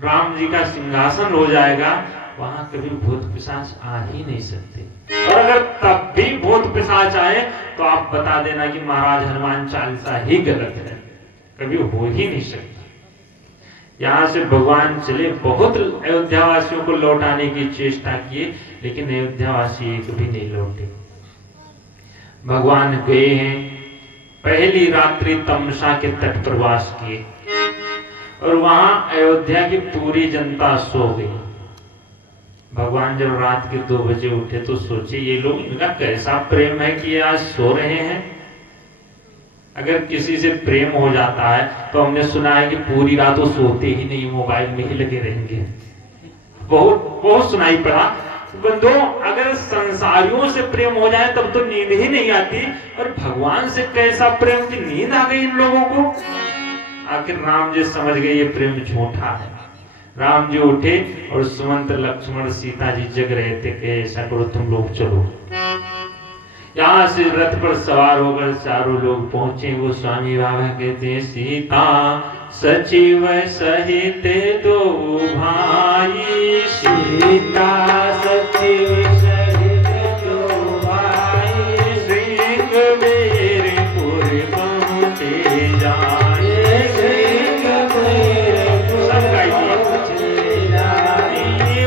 राम जी का सिंहासन हो जाएगा वहां कभी भूत पिशाच आ ही नहीं सकते। और अगर तब भी भूत पिशाच आए तो आप बता देना कि महाराज हनुमान चालीसा ही गलत है, कभी हो ही नहीं सकता। यहाँ से भगवान चले, बहुत अयोध्यावासियों को लौटाने की चेष्टा किए, लेकिन अयोध्यावासी एक भी नहीं लौटे। भगवान गए हैं, पहली रात्रि तमसा के तट पर वास किए और वहां अयोध्या की पूरी जनता सो गई। भगवान जब रात के 2 बजे उठे तो सोचे ये लोग, इनका कैसा प्रेम है कि ये आज सो रहे हैं। अगर किसी से प्रेम हो जाता है तो हमने सुना है कि पूरी रात वो सोते ही नहीं, मोबाइल में ही लगे रहेंगे। बहुत बहुत सुनाई पड़ा। बंधुओं, अगर संसारियों से प्रेम हो जाए तब तो नींद ही नहीं आती, और भगवान से कैसा प्रेम की नींद आ गई इन लोगों को। आखिर राम जी समझ गए ये प्रेम झूठा है। राम जी उठे और सुमंत लक्ष्मण सीता जी जग रहे थे कि ऐसा करो तुम लोग चलो। यहाँ से रथ पर सवार होकर चारों लोग पहुंचे। वो स्वामी बाबा कहते हैं सीता सचिव सहित 2 भाई। सीता सचिव सहित 2 भाई। श्रृंगबेरपुर पहुँचे जाए। सब गाइए।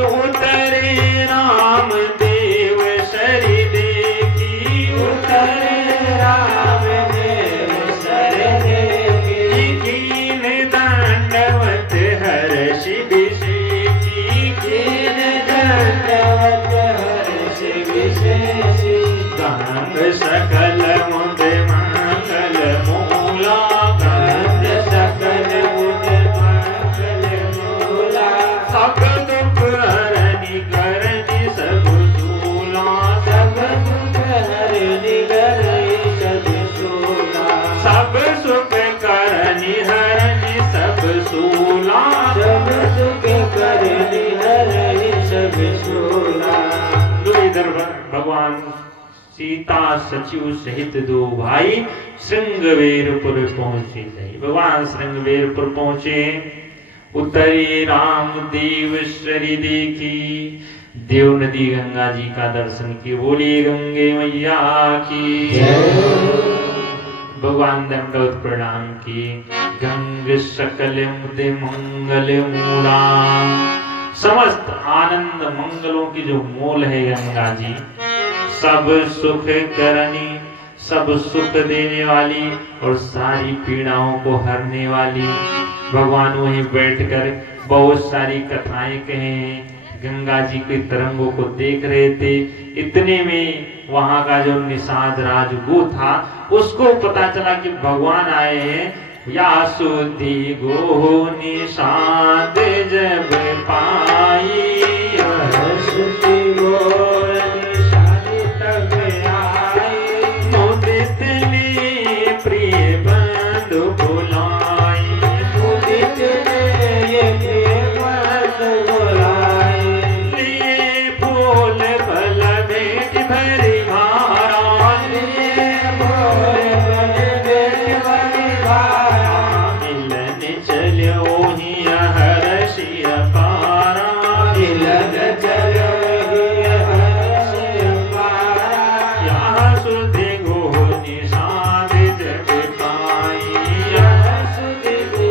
उतरे राम देव सरि देखी। उतरे राम देव सरि देखी। कीन दंडवत हर्षि विशेषी। कीन दंडवत हर्षि विशेषी। गंग सकल मुद मंगल मूला। गंग सकल मुद मंगल मूला। सब दुख हरनि करनि सब सूला। सब दुख हरनि करनि सब सूला। सब सुख करनि हरनि सब सूला। सब सुख करनि हरनि सब सूला। तो इधर भगवान सीता सचिव सहित 2 भाई श्रृंगबेरपुर पहुंचे। भगवान श्रृंगबेरपुर पहुंचे। उतरे राम देव सरि देखी। देव नदी गंगा जी का दर्शन किए। बोलिए गंगे मैया की। भगवान दंडवत प्रणाम किए। गंग सकल मुद मंगल मूला। समस्त आनंद मंगलों की जो मूल है गंगा जी, सब सुख करनी, सब सुख देने वाली और सारी पीड़ाओं को हरने वाली। भगवान वहीं बैठकर बहुत सारी कथाएं कहे। गंगा जी के तरंगों को देख रहे थे। इतने में वहां का जो निषाद राजगु था उसको पता चला कि भगवान आए हैं। यासुदी गो निषाद जब पाई। यासुदी गो निषाद तब आई। मुदित ले प्रिय बंधु बुलाई। मुदित ले प्रिय बंधु बुलाई। लिए फूल फल भेंट भरी भारा। लिए फूल फल भेंट भरी भारा। मिलन चलो ही हर्षि अपारा। मिलन चलो ही हर्षि अपारा। यहाँ सुधि गो निषाद जब पाई। यहाँ सुधि गो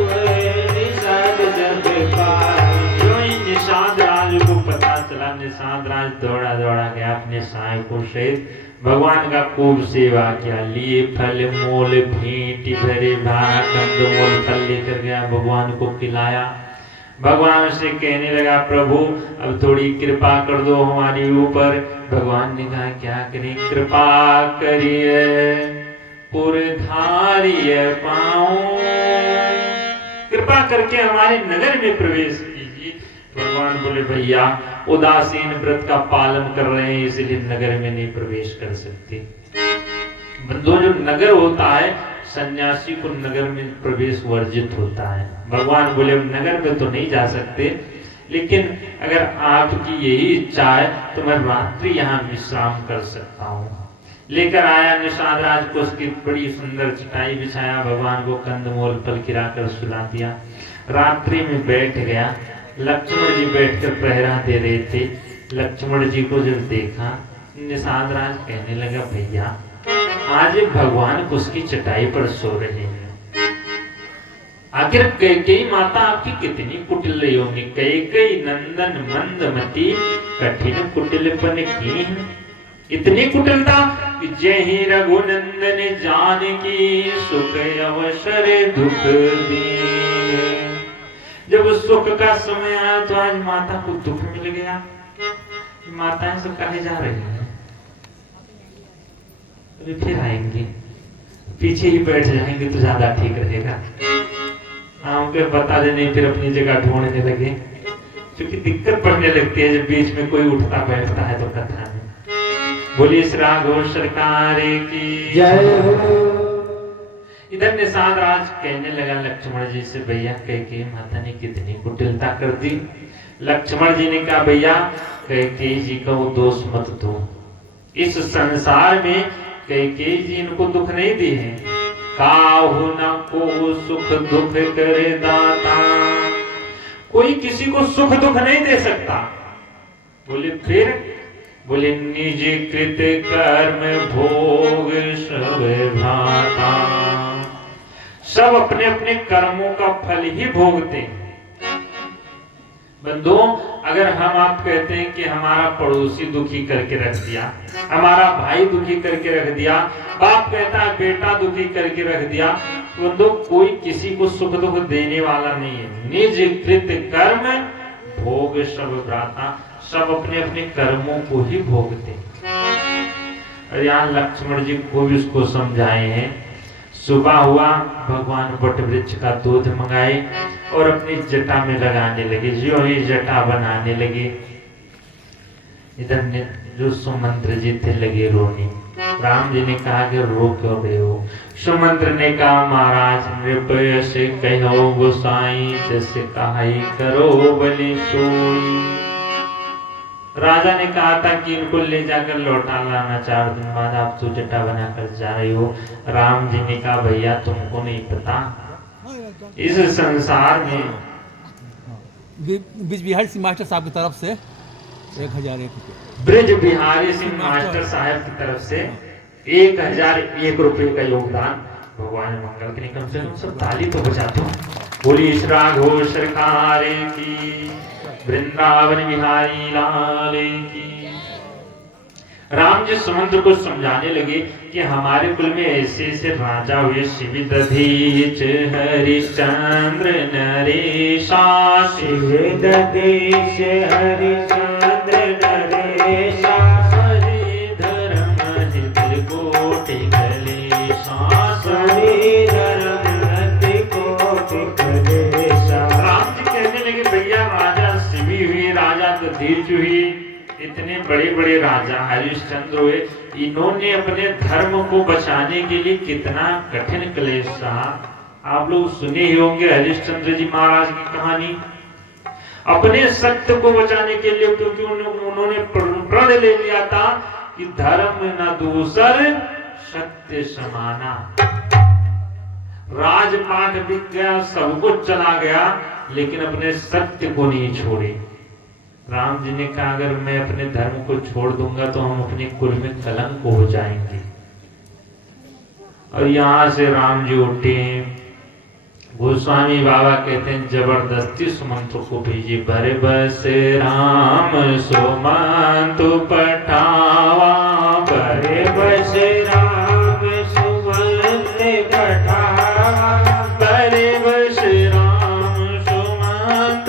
निषाद जब पाई। जो ही निषाद राज को पता चला, निषाद राज दौड़ा दौड़ा गया अपने सहायकों सहित भगवान का खूब सेवा किया। लिए फल मूल भेंट भरे भारा। कंदमूल फल लेकर गया, भगवान को खिलाया। भगवान से कहने लगा प्रभु अब थोड़ी कृपा कर दो हमारे ऊपर। भगवान ने कहा क्या करें, कृपा करिए पुरधारिय पाऊं, कृपा करके हमारे नगर में प्रवेश कीजिए। भगवान बोले भैया उदासीन व्रत का पालन कर रहे हैं इसलिए नगर में नहीं प्रवेश कर सकते। बंधुओं जो नगर होता है सन्यासी को नगर में प्रवेश वर्जित होता है। भगवान बोले नगर में तो नहीं जा सकते, लेकिन अगर आपकी यही इच्छा है तो मैं रात्रि यहाँ विश्राम कर सकता हूँ। लेकर आया निषाद राज को, उसकी बड़ी सुंदर चटाई बिछाया, भगवान को कंदमूल फल खिलाकर सुला दिया। रात्रि में बैठ गया। लक्ष्मण जी बैठकर पहरा दे रहे थे। लक्ष्मण जी को जब देखा निषाद राज कहने लगा भैया आज भगवान उसकी चटाई पर सो रहे हैं। आखिर कैकेयी माता आपकी कितनी कुटिल रही होंगी। कैकेयी नंदन मंदमती कठिन कुटिलपन की है। इतनी कुटिलता कि जय ही रघुनंदन जानकी सुख अवसर दुख दीन। जब सुख का समय आया तो आज माता को दुख मिल गया। माताएं से कहे जा रही है अभी फिर आएंगे, पीछे ही बैठ जाएंगे तो ज्यादा ठीक रहेगा। हमको बता देने फिर अपनी जगह ढूंढने लगे, क्योंकि दिक्कत पड़ने लगती है जब बीच में कोई उठता बैठता है तो कथा में। बोलिए श्री राघव सरकार की जय हो। इधर निषाद राज कहने लगा लक्ष्मण जी से भैया कैकेयी माता ने कितनी कुटिलता कर दी। लक्ष्मण जी ने कहा भैया कैकेयी जी का वो दोष मत दो। इस संसार में कैकेयी जी इनको दुख नहीं दिए हैं। काहू न को सुख दुख करे दाता, कोई किसी को सुख दुख नहीं दे सकता। बोले फिर, बोले निज कृत कर्म भोग सब भाता, सब अपने अपने कर्मों का फल ही भोगते हैं। बंधुओं अगर हम आप कहते हैं कि हमारा पड़ोसी दुखी करके रख दिया, हमारा भाई दुखी करके रख दिया, बाप कहता है बेटा दुखी करके रख दिया, तो बंधुओं कोई किसी को सुख दुख देने वाला नहीं है। निज कृत कर्म भोग सब भ्राता, सब अपने अपने कर्मों को ही भोगते। और यहाँ लक्ष्मण जी को भी उसको समझाए हैं। सुबह हुआ भगवान वट वृक्ष का दूध मंगाए और अपनी जटा में लगाने लगे। जो ही जटा बनाने लगे इधर ने जो सुमंत्र जी थे लगे रोने। राम जी ने कहा कि रो क्यों रहे हो। सुमंत्र ने कहा महाराज नृपय से कहो गोसाई जैसे कहा करो बलि सोई। राजा ने कहा था कि इनको ले जाकर लौटा लाना, 4 दिन बाद आप तो जटा बनाकर जा रही हो। राम जी ने कहा भैया तुमको नहीं पता इस संसार में बीच बिहारी सिंह मास्टर साहब की तरफ से 1001 रुपये, ब्रिज बिहारी सिंह मास्टर साहब की तरफ से 1001 रुपये का योगदान। भगवान मंगल के लिए कम से कम सब ताली तो बजा दो। बोली राघव सरकार की, वृंदावन बिहारी लाल की। राम जी समुद्र को समझाने लगे कि हमारे कुल में ऐसे ऐसे राजा हुए, शिव दधीच हरिश्चंद्र नरेशा, शिव दधीच हरिश्चंद्र नरेशा, हरिधर्म हित कोटि कलेशा, हरिधर्म हित कोटि कलेशा। राम जी कहने लगे भैया राजा शिवी हुई, राजा दधीच हुई, इतने बड़े बड़े राजा हरिश्चंद्र हुए, इन्होंने अपने धर्म को बचाने के लिए कितना कठिन क्लेश सहा। आप लोग सुने ही होंगे हरिश्चंद्र जी महाराज की कहानी। अपने सत्य को बचाने के लिए, क्योंकि उन्होंने प्रण ले लिया था कि धर्म न दूसर सत्य समाना। राजपाट बिक गया, सब कुछ चला गया, लेकिन अपने सत्य को नहीं छोड़े। राम जी ने कहा अगर मैं अपने धर्म को छोड़ दूंगा तो हम अपने कुल में कलंक हो जाएंगे। और यहाँ से राम जी उठे। गोस्वामी बाबा कहते हैं जबरदस्ती सुमंत को भेजे। भरे बस राम सुमंत पठावा, भरे बस राम सुमंत पठावा, भरे बस राम सुमंत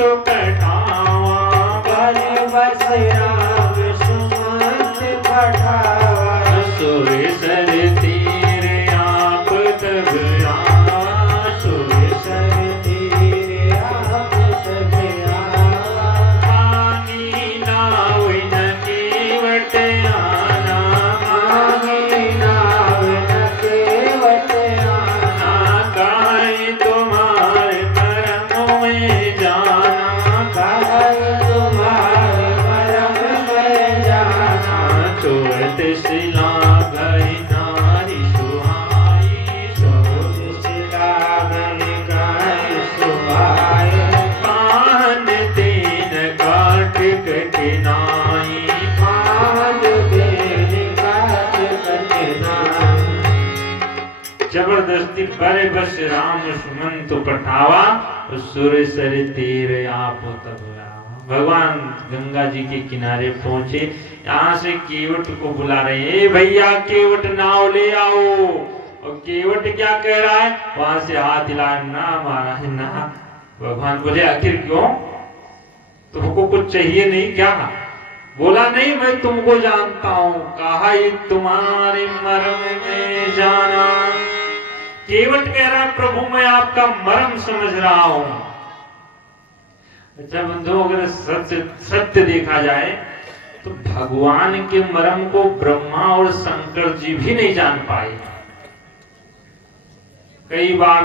कि बड़े बस राम सुमन तो पठावा, सुर सर तीर आप तब भगवान गंगा जी के किनारे पहुंचे। यहाँ से केवट को बुला रहे हैं, ए भैया केवट नाव ले आओ। और केवट क्या कह रहा है, वहां से हाथ हिलाया, ना महाराज ना। भगवान बोले आखिर क्यों, तुमको कुछ चाहिए नहीं क्या? बोला नहीं, मैं तुमको जानता हूँ। कहा ये तुम्हारे मर्म में जाना। केवट कह रहा है प्रभु मैं आपका मर्म समझ रहा हूँ। अच्छा बंधुओं, अगर सत्य देखा जाए तो भगवान के मर्म को ब्रह्मा और शंकर जी भी नहीं जान पाए। कई बार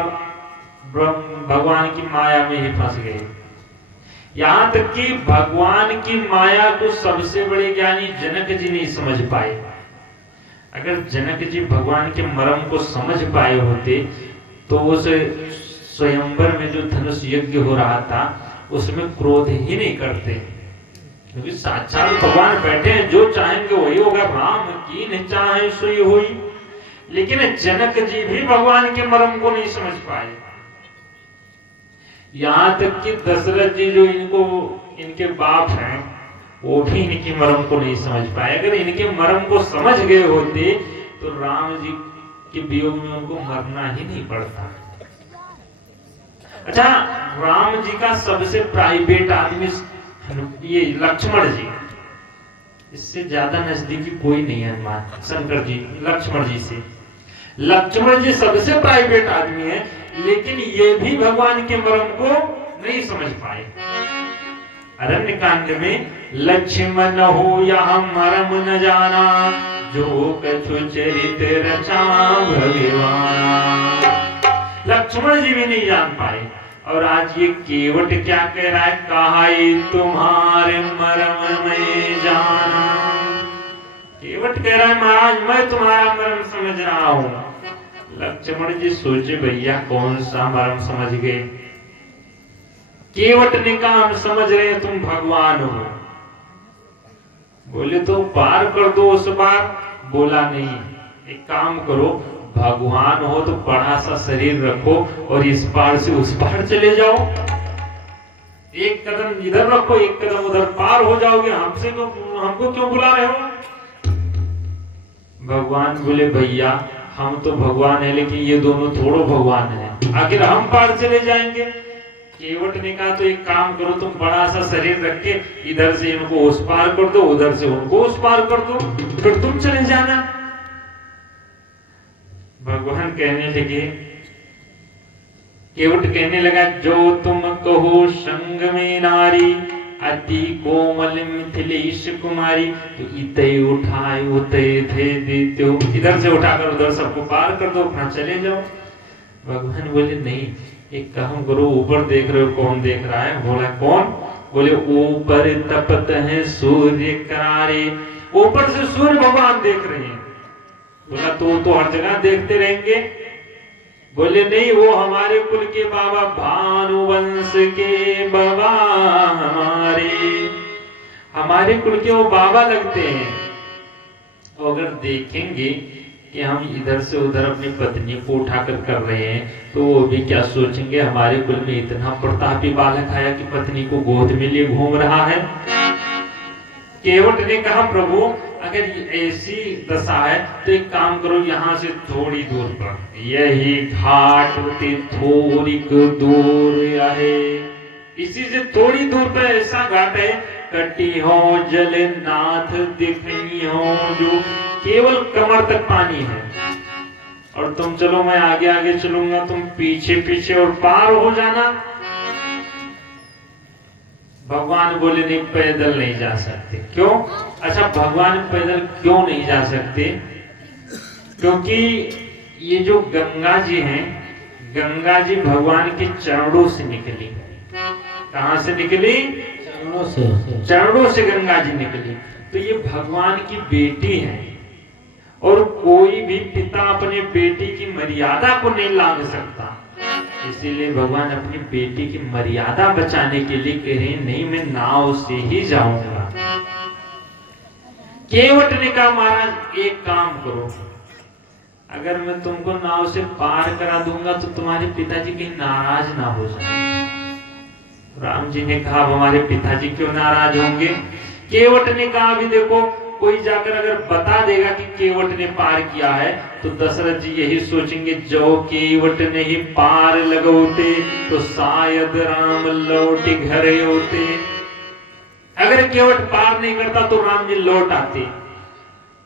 भगवान की माया में ही फंस गए। यहां तक कि भगवान की माया को सबसे बड़े ज्ञानी जनक जी नहीं समझ पाए। अगर जनक जी भगवान के मर्म को समझ पाए होते तो उस स्वयंवर में जो धनुष यज्ञ हो रहा था उसमें क्रोध ही नहीं करते, क्योंकि साक्षात भगवान बैठे हैं, जो चाहेंगे वही होगा। राम की नहीं चाहे सोई हुई। लेकिन जनक जी भी भगवान के मर्म को नहीं समझ पाए। यहाँ तक कि दशरथ जी जो इनके बाप हैं वो भी इनके मर्म को नहीं समझ पाए। अगर इनके मर्म को समझ गए होते तो राम जी के वियोग में उनको मरना ही नहीं पड़ता। अच्छा, राम जी का सबसे प्राइवेट आदमी ये लक्ष्मण जी, इससे ज्यादा नजदीकी कोई नहीं है हनुमान शंकर जी लक्ष्मण जी से। लक्ष्मण जी सबसे प्राइवेट आदमी है, लेकिन ये भी भगवान के मर्म को नहीं समझ पाए। अरण्य कांड में लक्ष्मण हो यहाँ मर्म न जाना, जो कछु चरित रचा भगवान। लक्ष्मण जी भी नहीं जान पाए। और आज ये केवट क्या कह रहा है, कहा तुम्हारे मर्म में जाना। केवट कह रहा है महाराज मैं तुम्हारा मर्म समझ रहा हूँ। लक्ष्मण जी सोचे भैया कौन सा मर्म समझ गए। केवट ने कहा हम समझ रहे हैं तुम भगवान हो। बोले तो पार कर दो उस पार। बोला नहीं, एक काम करो, भगवान हो तो बड़ा सा शरीर रखो और इस पार से उस पार चले जाओ। एक कदम इधर रखो, एक कदम उधर, पार हो जाओगे। हमसे तो हमको क्यों बुला रहे हो? भगवान बोले भैया हम तो भगवान है, लेकिन ये दोनों थोड़ो भगवान है, आखिर हम पार चले जाएंगे। केवट ने कहा तो एक काम करो, तुम बड़ा सा शरीर रख के इधर से इनको उस पार कर दो, उधर से उनको उस पार कर दो, फिर तुम चले जाना। भगवान कहने लगे, केवट कहने लगा जो तुम कहो संग में नारी, अति कोमल मिथिलेश कुमारी, तो इतने उठाए उतने दे देते हो। इधर से उठाकर उधर सबको पार कर दो, अपना चले जाओ। भगवान बोले नहीं, एक काम करो, ऊपर देख रहे हो कौन देख रहा है? बोला कौन? बोले ऊपर तपत है सूर्य करारे। ऊपर से सूर्य भगवान देख रहे हैं। बोला तो हर जगह देखते रहेंगे। बोले नहीं, वो हमारे कुल के बाबा, भानुवंश के बाबा, हमारे कुल के वो बाबा लगते हैं। अगर देखेंगे कि हम इधर से उधर अपनी पत्नी को उठाकर कर रहे हैं तो वो भी क्या सोचेंगे, हमारे कुल में इतना प्रतापी बालक आया कि पत्नी को गोद में लिए घूम रहा है। केवट ने कहा प्रभु अगर ऐसी दशा है तो एक काम करो, यहाँ से थोड़ी दूर पर, यही घाट से थोड़ी दूर है, इसी से थोड़ी दूर पर ऐसा घाट है, कटी हो जलनाथ दिखनी हो, जो केवल कमर तक पानी है। और तुम चलो, मैं आगे आगे चलूंगा, तुम पीछे पीछे और पार हो जाना। भगवान बोले नहीं, पैदल नहीं जा सकते। क्यों? अच्छा, भगवान पैदल क्यों नहीं जा सकते? क्योंकि ये जो गंगा जी हैं, गंगा जी भगवान के चरणों से निकली। कहां से निकली? चरणों से गंगा जी निकली। तो ये भगवान की बेटी है, और कोई भी पिता अपने बेटी की मर्यादा को नहीं लांघ सकता। इसीलिए भगवान अपनी बेटी की मर्यादा बचाने के लिए कह रहे हैं नहीं, मैं नाव से ही जाऊंगा। केवट ने कहा महाराज एक काम करो, अगर मैं तुमको नाव से पार करा दूंगा तो तुम्हारे पिताजी कहीं नाराज ना हो जाए। राम जी ने कहा, हमारे पिताजी क्यों नाराज होंगे? केवट ने कहा, अभी देखो कोई जाकर अगर बता देगा कि केवट ने पार किया है तो दशरथ जी यही सोचेंगे, जो केवट नहीं पार लगोते तो शायद राम लौट घर होते। अगर केवट पार नहीं करता तो राम जी लौट आते।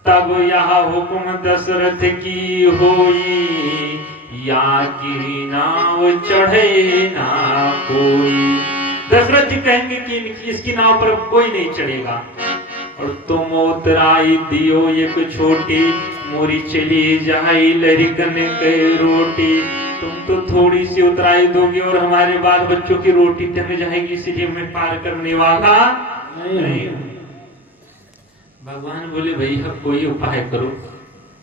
तब यह हुक्म दशरथ की होई, या की नाव चढ़े ना कोई। दशरथ जी कहेंगे कि इसकी नाव पर कोई नहीं चढ़ेगा, और तुम उतराई दियो एक छोटी, मोरी चली जाई लरिकन के रोटी। तुम तो थोड़ी सी उतराई दोगे और हमारे बाल बच्चों की रोटी टंग जाएगी, इसलिए मैं पार करने वाला नहीं हूं। भगवान बोले, भैया कोई उपाय करो,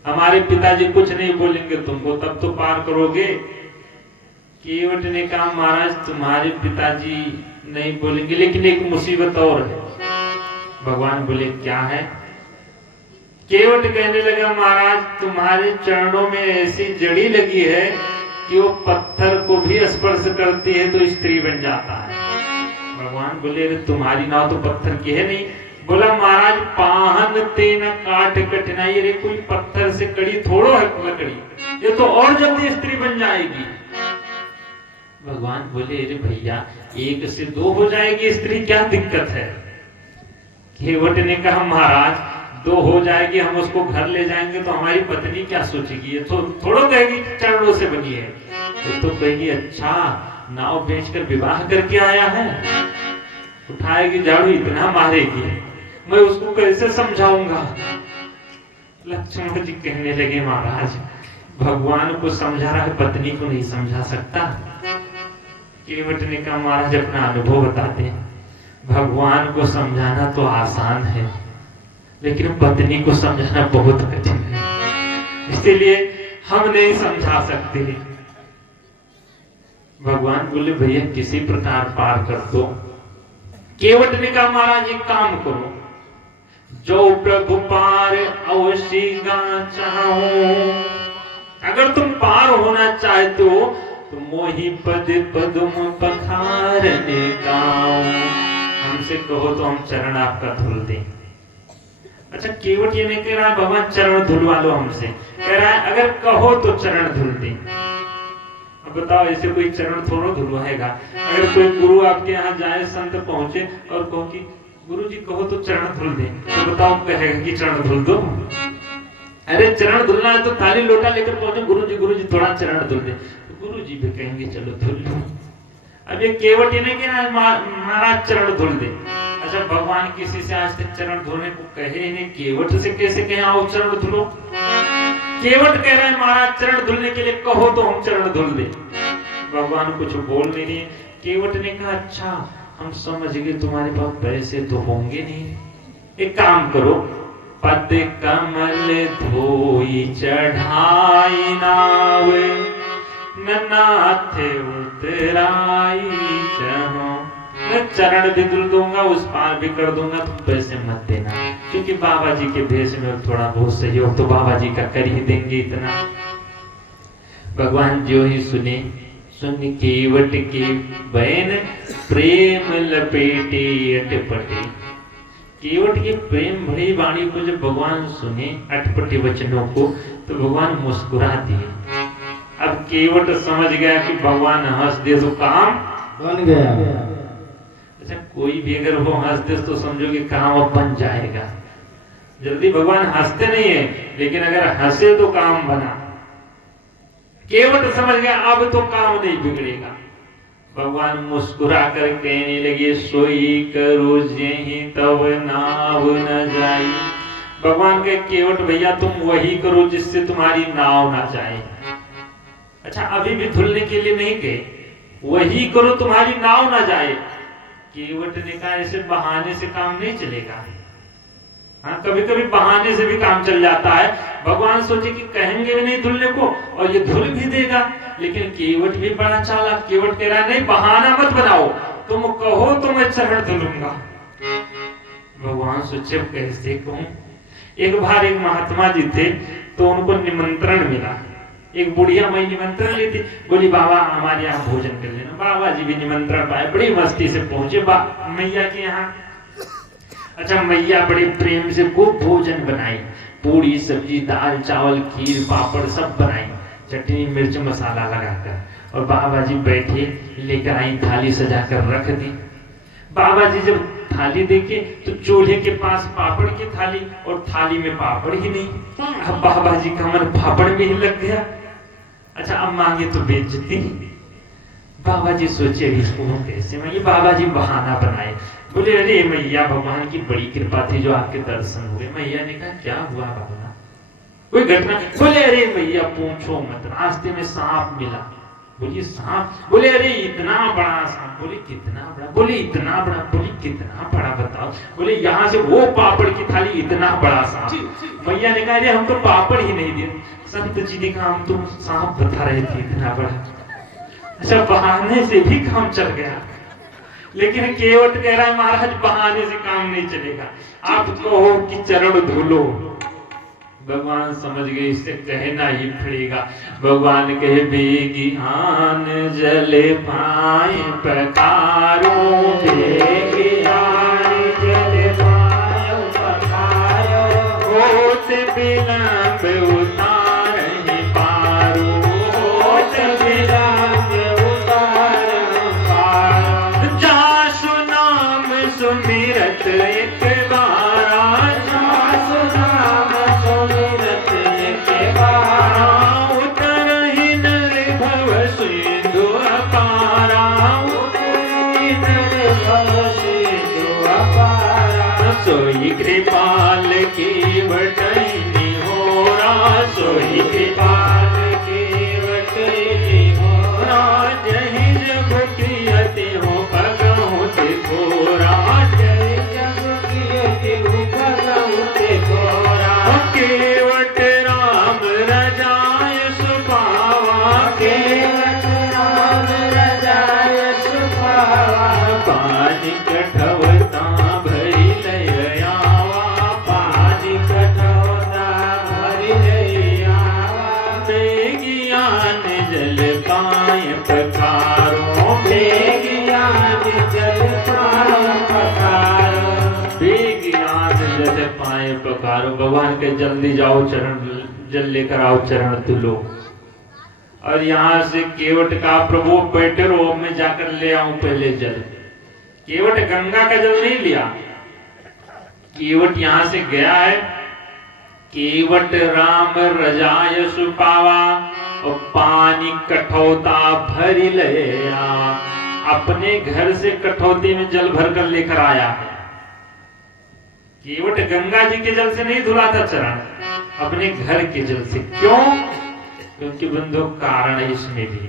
हमारे पिताजी कुछ नहीं बोलेंगे तुमको, तब तो पार करोगे। केवट ने कहा, महाराज तुम्हारे पिताजी नहीं बोलेंगे, लेकिन एक मुसीबत और है। भगवान बोले, क्या है? केवट कहने लगा, महाराज तुम्हारे चरणों में ऐसी जड़ी लगी है कि वो पत्थर को भी स्पर्श करती है तो स्त्री बन जाता है। भगवान बोले, तुम्हारी नाव तो पत्थर की है नहीं। बोला, महाराज पाहन तेन काट कठिनाई, रे कोई पत्थर से कड़ी थोड़ो है लकड़ी, ये तो और जल्दी स्त्री बन जाएगी। भगवान बोले, अरे भैया 1 से 2 हो जाएगी स्त्री, क्या दिक्कत है? केवट ने कहा, महाराज 2 हो जाएगी, हम उसको घर ले जाएंगे तो हमारी पत्नी क्या सोचेगी? ये तो थोड़ो कहेगी चरणों से बनी है, तो कहेगी अच्छा नाव बेचकर विवाह करके आया है। उठाएगी झाड़ू, इतना मारेगी, मैं उसको कैसे समझाऊंगा? लक्ष्मण जी कहने लगे, महाराज भगवान को समझा रहा है, पत्नी को नहीं समझा सकता। केवट ने कहा, महाराज अपना अनुभव बताते हैं, भगवान को समझाना तो आसान है, लेकिन पत्नी को समझाना बहुत कठिन है, इसलिए हम नहीं समझा सकते। भगवान बोले, भैया किसी प्रकार पार कर दो। केवट ने कहा, महाराज एक काम करो, जो प्रभु पार अवश्य गा चाहो, अगर तुम पार होना चाहते हो तो मोहि पद पदम पखारने गाओ, हमसे कहो तो हम चरण आपका धुल दें। अच्छा, केवट ये नहीं कह रहा भगवान चरण धुलवा लो हमसे, कह रहा है अगर कहो तो चरण धुल दें। अब बताओ, ऐसे कोई चरण थोड़ा धुलवाएगा? अगर कोई गुरु आपके यहाँ जाए, संत पहुंचे और कहो कि गुरु जी कहो तो चरण धुल दे, तो बताओ कहेगा कि चरण धुल दो? अरे चरण धुलना है तो थाली लोटा लेकर पहुंचे, गुरु जी थोड़ा चरण धुल दे, तो गुरु जी भी कहेंगे चलो धुल लो। अब ये केवट ये नहीं कहना महाराज चरण धुल दे। अच्छा, भगवान किसी से आज तक चरण धोने को कहे ही नहीं, केवट से कैसे कहे आओ चरण धुलो? केवट कह रहे हैं महाराज चरण धुलने के लिए कहो तो हम चरण धुल दे। भगवान कुछ बोल नहीं रहे। केवट ने कहा, अच्छा हम समझ गए तुम्हारे पास पैसे तो होंगे नहीं, एक काम करो, पद कमल धोई चढ़ाई नाव, नाथ उतराई चहो। मैं चरण भी धुल दूंगा, उस पार भी कर दूंगा, तुम पैसे मत देना, क्योंकि बाबा जी के भेष में थोड़ा बहुत सहयोग तो बाबा जी का कर ही देंगे इतना। भगवान जो ही सुने, सुन केवट की बहन प्रेम लपेटे अटपटे। केवट की प्रेम भरी वाणी को जब भगवान सुने, अटपटे वचनों को, तो भगवान मुस्कुरा दिए। अब केवट समझ गया कि भगवान हंस दे तो काम बन गया। अच्छा, कोई भी अगर वो हंस दे तो समझो कि काम अब बन जाएगा। जल्दी भगवान हंसते नहीं है, लेकिन अगर हंसे तो काम बना। केवट समझ गया अब तो काम नहीं बिगड़ेगा। भगवान मुस्कुरा कर कहने लगे, सोई करो जेहि तब नाव न जाई। भगवान के केवट भैया तुम वही करो जिससे तुम्हारी नाव ना जाए। अच्छा, अभी भी धुलने के लिए नहीं गए, वही करो तुम्हारी नाव ना जाए। केवट ने कहा, ऐसे बहाने से काम नहीं चलेगा। हाँ, कभी कभी बहाने से भी काम चल जाता है। भगवान सोचे कि कहेंगे भी नहीं धुलने को और ये धुल भी देगा, लेकिन केवट भी बड़ा चालाक। केवट कह रहा नहीं, बहाना मत बनाओ, तुम कहो तो मैं चरण धुलूंगा। भगवान सोचे कैसे कहूं। एक बार एक महात्मा जी थे, तो उनको निमंत्रण मिला। एक बुढ़िया माई निमंत्रण ली थी, बोली बाबा हमारे यहाँ भोजन कर लेना। बाबा जी भी निमंत्रण पाए, बड़ी मस्ती से पहुंचे मैया के यहाँ। अच्छा, मैया बड़े प्रेम से खूब भोजन बनाई, पूरी सब्जी दाल चावल खीर पापड़ सब बनाई, चटनी मिर्च मसाला लगाकर। और बाबा जी बैठे, लेकर आई थाली सजाकर रख दी। बाबा जी जब थाली देखे तो चूल्हे के पास पापड़ की थाली और थाली में पापड़ ही नहीं। अब बाबा जी का मन पापड़ में ही लग गया। अच्छा, अब मांगे तो बेइज्जती। बाबा जी सोचे इसको कैसे मांगे। बाबा जी बहाना बनाए, बोले अरे मैया भगवान की बड़ी कृपा थी जो आपके दर्शन हुए। मैया ने कहा क्या हुआ बाबा, कोई घटना? बोले अरे मैया पूछो मत, रास्ते में सांप मिला। बोलिए सांप? बोले अरे इतना बड़ा सांप। बोले कितना बड़ा? बोले इतना बड़ा। बोले कितना बड़ा बताओ? बोले यहाँ से वो पापड़ की थाली इतना बड़ा सांप। मैया ने कहा अरे हम तो पापड़ ही नहीं दिए। संत जी ने कहा हम तो सांप बता रहे थे इतना बड़ा। अच्छा, बहाने से भी काम चल गया, लेकिन केवट कह रहा है महाराज बहाने से काम नहीं चलेगा, आप कहो कि चरण धुलो। भगवान समझ गए इससे कहना ही पड़ेगा। भगवान कहे बेगियान जल पाए पकारो, बेगियान जल पाए पकारो, होत विलंब उतार ही पारो, होत विलंब उतार पारो। जासु नाम सुमिरत एक बारा, जासु नाम सुमिरत एक बारा, उतरहि नर भव सिंधु अपारा, उतरहि नर भव सिंधु अपारा। सोई कृपाल की बटैनी होरा, सोई कृपाल की बटैनी होरा, जहि जब कियति हो भगहुत थोरा, जहि जब कियति हो भगहुत थोरा। केवट राम रजाय सुपावा, केवट राम रजाय सुपावा, पानी कठवता भरी लय आवा, पानी कठवता भरी लय आवा। बेगियान जल पाए पखारो, बेगियान जल पाए पखारो, बेगियान जल पाए पखारो। भगवान के जल्दी जाओ, चरण जल लेकर आओ, चरण तुलो। और यहाँ से केवट का प्रभु बैठे रहो, मैं जाकर ले आऊं पहले जल। केवट गंगा का जल नहीं लिया, केवट यहाँ से गया है। केवट राम रजाय सुपावा, और पानी कठौता भरी ले आवा। अपने घर से कठौती में जल भरकर लेकर आया है। केवट गंगा जी के जल से नहीं धुला था चरण, अपने घर के जल से। क्यों? क्योंकि बंधु कारण है इसमें भी,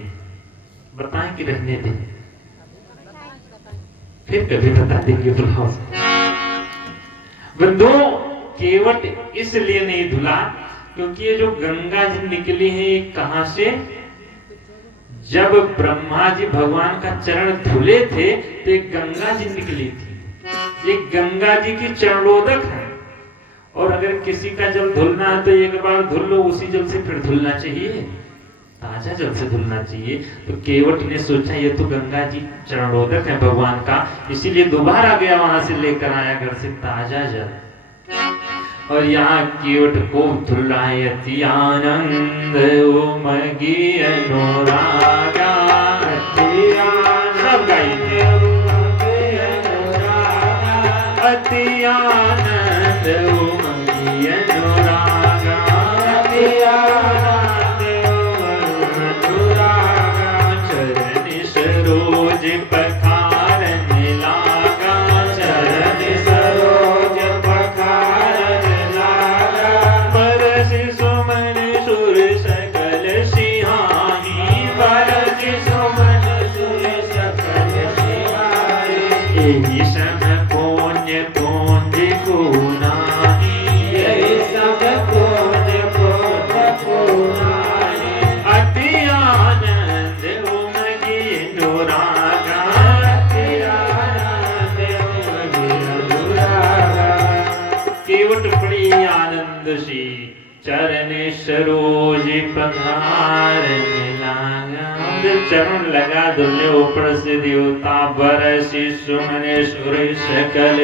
बताएं कि रहने दें, फिर कभी बता देंगे। बुलाओ बंधु, केवट इसलिए नहीं धुला क्योंकि ये जो गंगा जी निकली है ये कहां से? जब ब्रह्मा जी भगवान का चरण धुले थे तो एक गंगा जी निकली थी। ये गंगा जी की चरणोदक है, और अगर किसी का जल धुलना है तो एक बार धुल लो, उसी जल से फिर धुलना चाहिए, ताजा जल से धुलना चाहिए। तो केवट ने सोचा ये तो गंगा जी चरणोदक है भगवान का, इसीलिए दोबारा गया, वहां से लेकर आया घर से ताजा जल। और यहाँ केवट को धुलाए अति आनंद उमगी अनुरागा, अति आनंद अति आनंद उमगी अनुरागा, अति आनंद उमगी अनुरागा। चरण सरोज पखारन लागा, चरण सरोज पखारन लागा। बरसि सुमन सुर सकल सिंहाही, बरसि सुमन सुर सकल सिंहाही। एहि सम पुण्य पुण्य को नाही, एहि सम पुण्य पुण्य को नाही। अति आनंद उमगी अनुरागा, अति आनंद उमगी अनुरागा। केवट बड़ी आनंद से चरण सरोज पधार लागा। जब चरण लगा दुल्ले ऊपर से देवता बरसी सुमन सुर सकल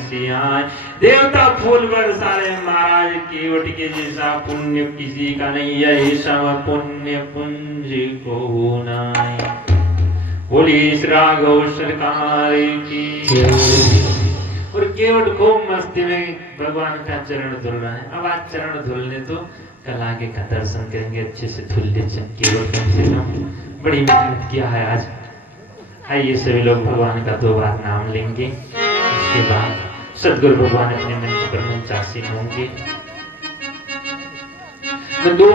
सियाय। देवता फूल बरसाए महाराज केवट के जैसा पुण्य किसी का नहीं है, सब पुण्य पुंज को नाई। बोली राघव सरकार की। और केवट खूब मस्ती में भगवान का चरण धुल रहा है। अब आज चरण धुलने तो कल आगे का दर्शन करेंगे अच्छे से धुल ले केवट कम से कम बड़ी मेहनत किया है आज। आइए सभी लोग भगवान का 2 बार नाम लेंगे, उसके बाद सदगुरु भगवान अपने मंच पर मंचासीन होंगे। तो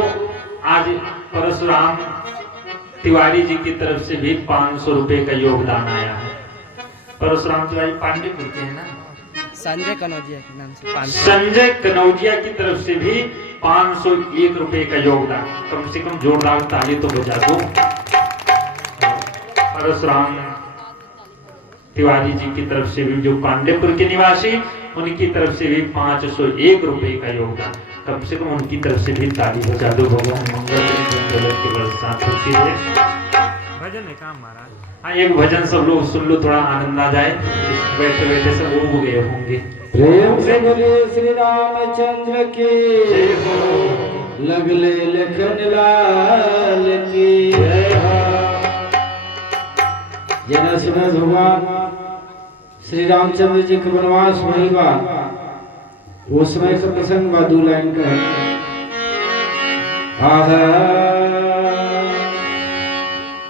आज परशुराम तिवारी जी की तरफ से भी 500 रुपए का योगदान आया है। परशुराम तिवारी पांडेपुर के हैं ना, संजय कनौजिया के नाम से संजय कनौजिया की तरफ से भी 501 रुपए का योगदान। कम से कम जोरदार ताली तो बजा दो। परशुराम तिवारी जी की तरफ से भी, जो पांडेपुर के निवासी, उनकी तरफ से भी 501 रुपए का योगदान। कम से कम उनकी तरफ से भी ताली बजा दो। भगवान मंगल के बरसात होती है। भजन है काम महाराज। हाँ, एक भजन सब लोग सुन लो, थोड़ा आनंद आ जाए। बैठे बैठे सब हो गए होंगे। प्रेम से बोलिए श्री रामचंद्र की, लगले लखन लाल की। जना सुना भगवान श्री रामचंद्र जी के वनवास भइल बा, उस समय का प्रसंग बा 2 लाइन का।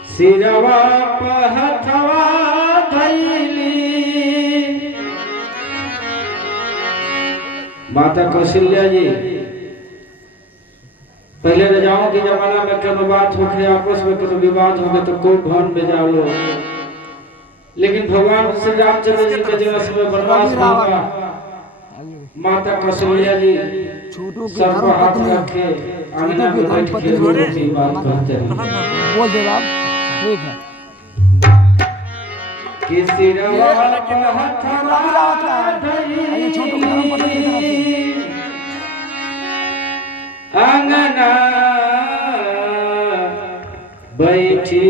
सिरवा पहथवा धैली माता कौशल्या जी। पहले राजाओं के जमाना में कभी बात होके आपस में कभी विवाद हो गए तो कोर्ट भवन में जाओ, लेकिन भगवान श्री रामचंद्र जी का जब समय वनवास हुआ, माता कौशल्या जी सर पर हाथ रखे आंगना में बैठ के बात कहते हैं। बोल दे आप, ठीक है। किसी रवा अंगना बैठी